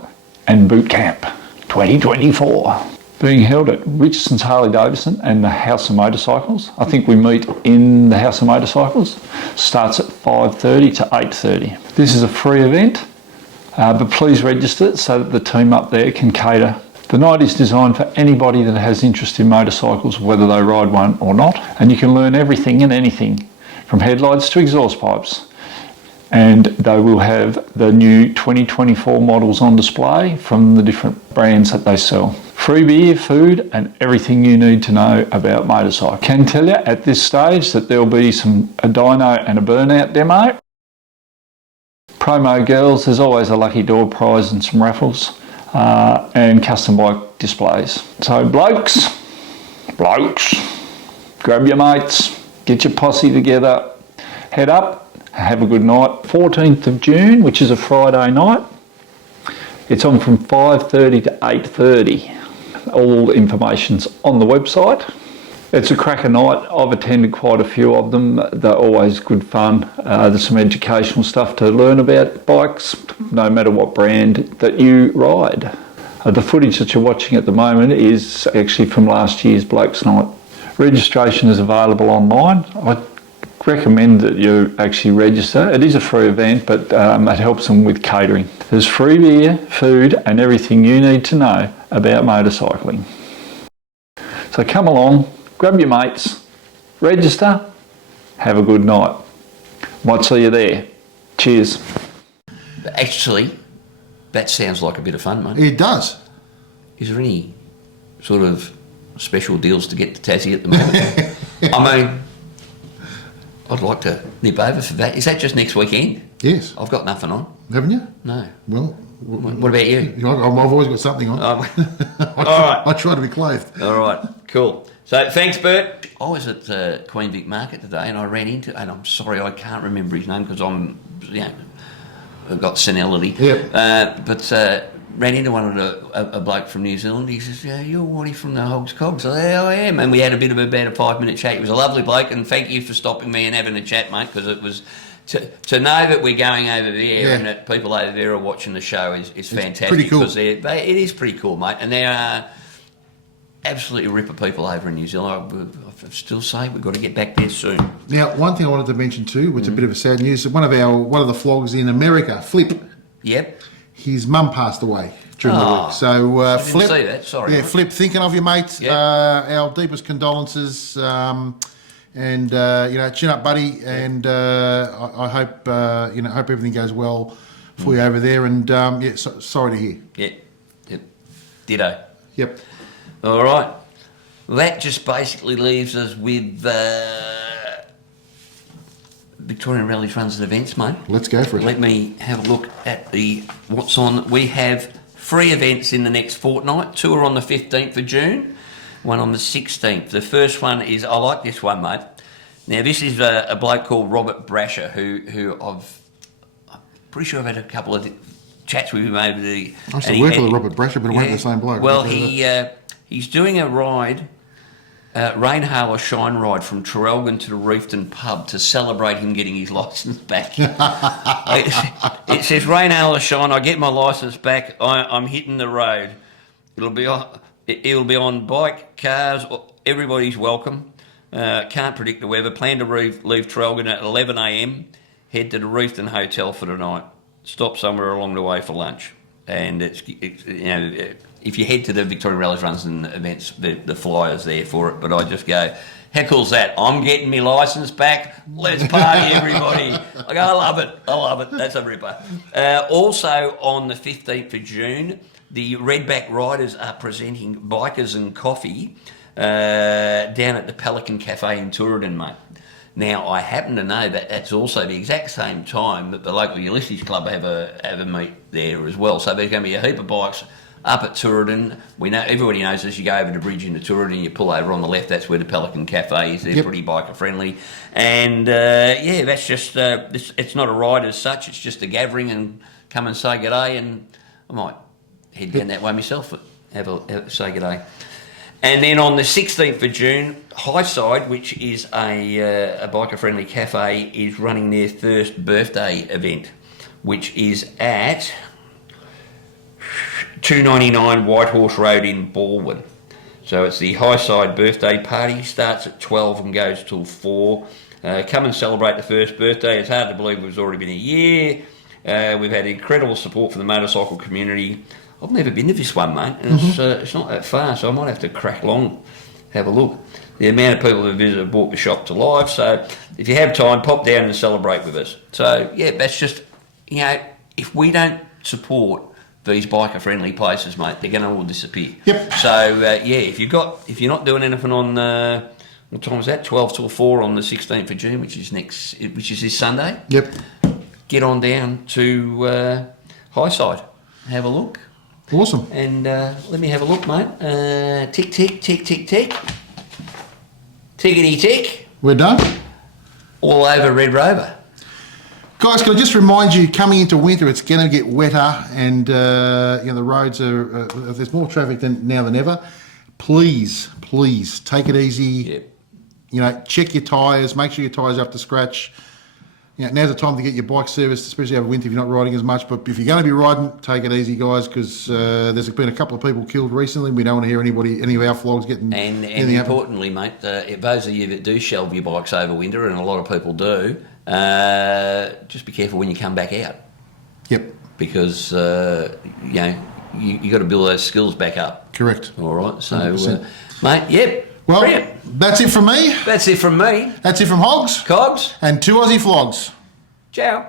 and Boot Camp 2024. Being held at Richardson's Harley Davidson and the House of Motorcycles. I think we meet in the House of Motorcycles. Starts at 5:30 to 8:30. This is a free event, but please register so that the team up there can cater. The night is designed for anybody that has interest in motorcycles, whether they ride one or not, and you can learn everything and anything, from headlights to exhaust pipes. And they will have the new 2024 models on display from the different brands that they sell. Free beer, food, and everything you need to know about motorcycle. Can tell you at this stage that there'll be a dyno and a burnout demo. Promo girls, there's always a lucky door prize and some raffles. And custom bike displays. So blokes, grab your mates, get your posse together, head up, have a good night. 14th of June, which is a Friday night. It's on from 5:30 to 8:30. All information's on the website. It's a cracker night. I've attended quite a few of them. They're always good fun. There's some educational stuff to learn about bikes, no matter what brand that you ride. The footage that you're watching at the moment is actually from last year's Blokes Night. Registration is available online. I recommend that you actually register. It is a free event, but it helps them with catering. There's free beer, food, and everything you need to know about motorcycling. So come along, grab your mates, register, have a good night. Might see you there. Cheers. Actually, that sounds like a bit of fun, mate. It does. Is there any sort of special deals to get to Tassie at the moment? I mean, I'd like to nip over for that. Is that just next weekend? Yes. I've got nothing on. Haven't you? No. Well, What about you? I've always got something on. All right. I try to be clothed. All right. Cool. So thanks, Bert. I was at Queen Vic Market today, and I ran into, and I'm sorry I can't remember his name because I've got senility. Yep. But ran into a bloke from New Zealand. He says, "Yeah, you're Whitey from the Cogs." I said, "Yeah, I am." And we had a bit of about a 5-minute chat. He was a lovely bloke, and thank you for stopping me and having a chat, mate, because it was to know that we're going over there and that people over there are watching the show is fantastic. Pretty cool. Because it is pretty cool, mate. And there are absolutely ripper people over in New Zealand. I still say we've got to get back there soon. Now, one thing I wanted to mention too, which is a bit of a sad news, one of the flogs in America, Flip. Yep. His mum passed away during the week. So I Flip, didn't see that. Sorry. yeah, mate. Flip, thinking of you, mate. Yep. Our deepest condolences, and chin up, buddy. And I hope hope everything goes well for you over there. And sorry to hear. Yep. Ditto. Yep. All right. Well, that just basically leaves us with Victorian Rallies Runs and Events, mate. Let's go for it. Let me have a look at what's on. We have 3 events in the next fortnight. 2 are on the 15th of June, 1 on the 16th. The first one is, I like this one, mate. Now, this is a bloke called Robert Brasher, who I'm pretty sure I've had a couple of chats with him over the... I used to work with Robert Brasher, but it wasn't the same bloke. Well, he's doing a ride, rain, hail or shine ride from Traralgon to the Reefton pub to celebrate him getting his licence back. It says, rain, hail or shine, I get my licence back, I'm hitting the road. It'll be on bike, cars, everybody's welcome. Can't predict the weather. Plan to leave Traralgon at 11 a.m. Head to the Reefton Hotel for the night. Stop somewhere along the way for lunch. And it's if you head to the Victorian Rallies Runs and Events, the flyer's there for it. But I just go, heckles that. I'm getting my licence back. Let's party, everybody. I go, I love it. That's a ripper. Also on the 15th of June, the Redback Riders are presenting Bikers and Coffee down at the Pelican Cafe in Tooradin, mate. Now, I happen to know that that's also the exact same time that the local Ulysses Club have a meet there as well. So there's going to be a heap of bikes up at Tooradin. We know, everybody knows as you go over the bridge into Tooradin, you pull over on the left, that's where the Pelican Cafe is. They're pretty biker friendly. And that's just, it's not a ride as such, it's just a gathering and come and say g'day, and I might head down that way myself, but say g'day. And then on the 16th of June, Highside, which is a biker-friendly cafe, is running their first birthday event, which is at 299 Whitehorse Road in Baldwin. So it's the Highside birthday party, starts at 12 and goes till 4. Come and celebrate the first birthday. It's hard to believe it's already been a year. We've had incredible support from the motorcycle community. I've never been to this one, mate, and it's not that far, so I might have to crack along, have a look. The amount of people who visited brought the shop to life, so if you have time, pop down and celebrate with us. So, yeah, that's just, if we don't support these biker-friendly places, mate, they're going to all disappear. Yep. So, if you're not doing anything on, what time is that? 12 till 4 on the 16th of June, which is this Sunday. Yep. Get on down to Highside, have a look. Awesome. And let me have a look, mate. Tick, tick, tick, tick, tick. Tickety tick. We're done. All over Red Rover. Guys, can I just remind you, coming into winter, it's going to get wetter, and the roads are. There's more traffic now than ever. Please please take it easy. Yep. You know, check your tyres, make sure your tyres are up to scratch. You know, now's the time to get your bike serviced, especially over winter if you're not riding as much. But if you're going to be riding, take it easy, guys, because there's been a couple of people killed recently. We don't want to hear any of our flogs getting And anything happen. importantly, mate, those of you that do shelve your bikes over winter, and a lot of people do, just be careful when you come back out. Yep, Because, you know, you got to build those skills back up. correct. All right, so, 100%. mate, yep. Well, brilliant. that's it from me. That's it from me. That's it from Hogs. Cogs, And 2 Aussie Flogs. ciao.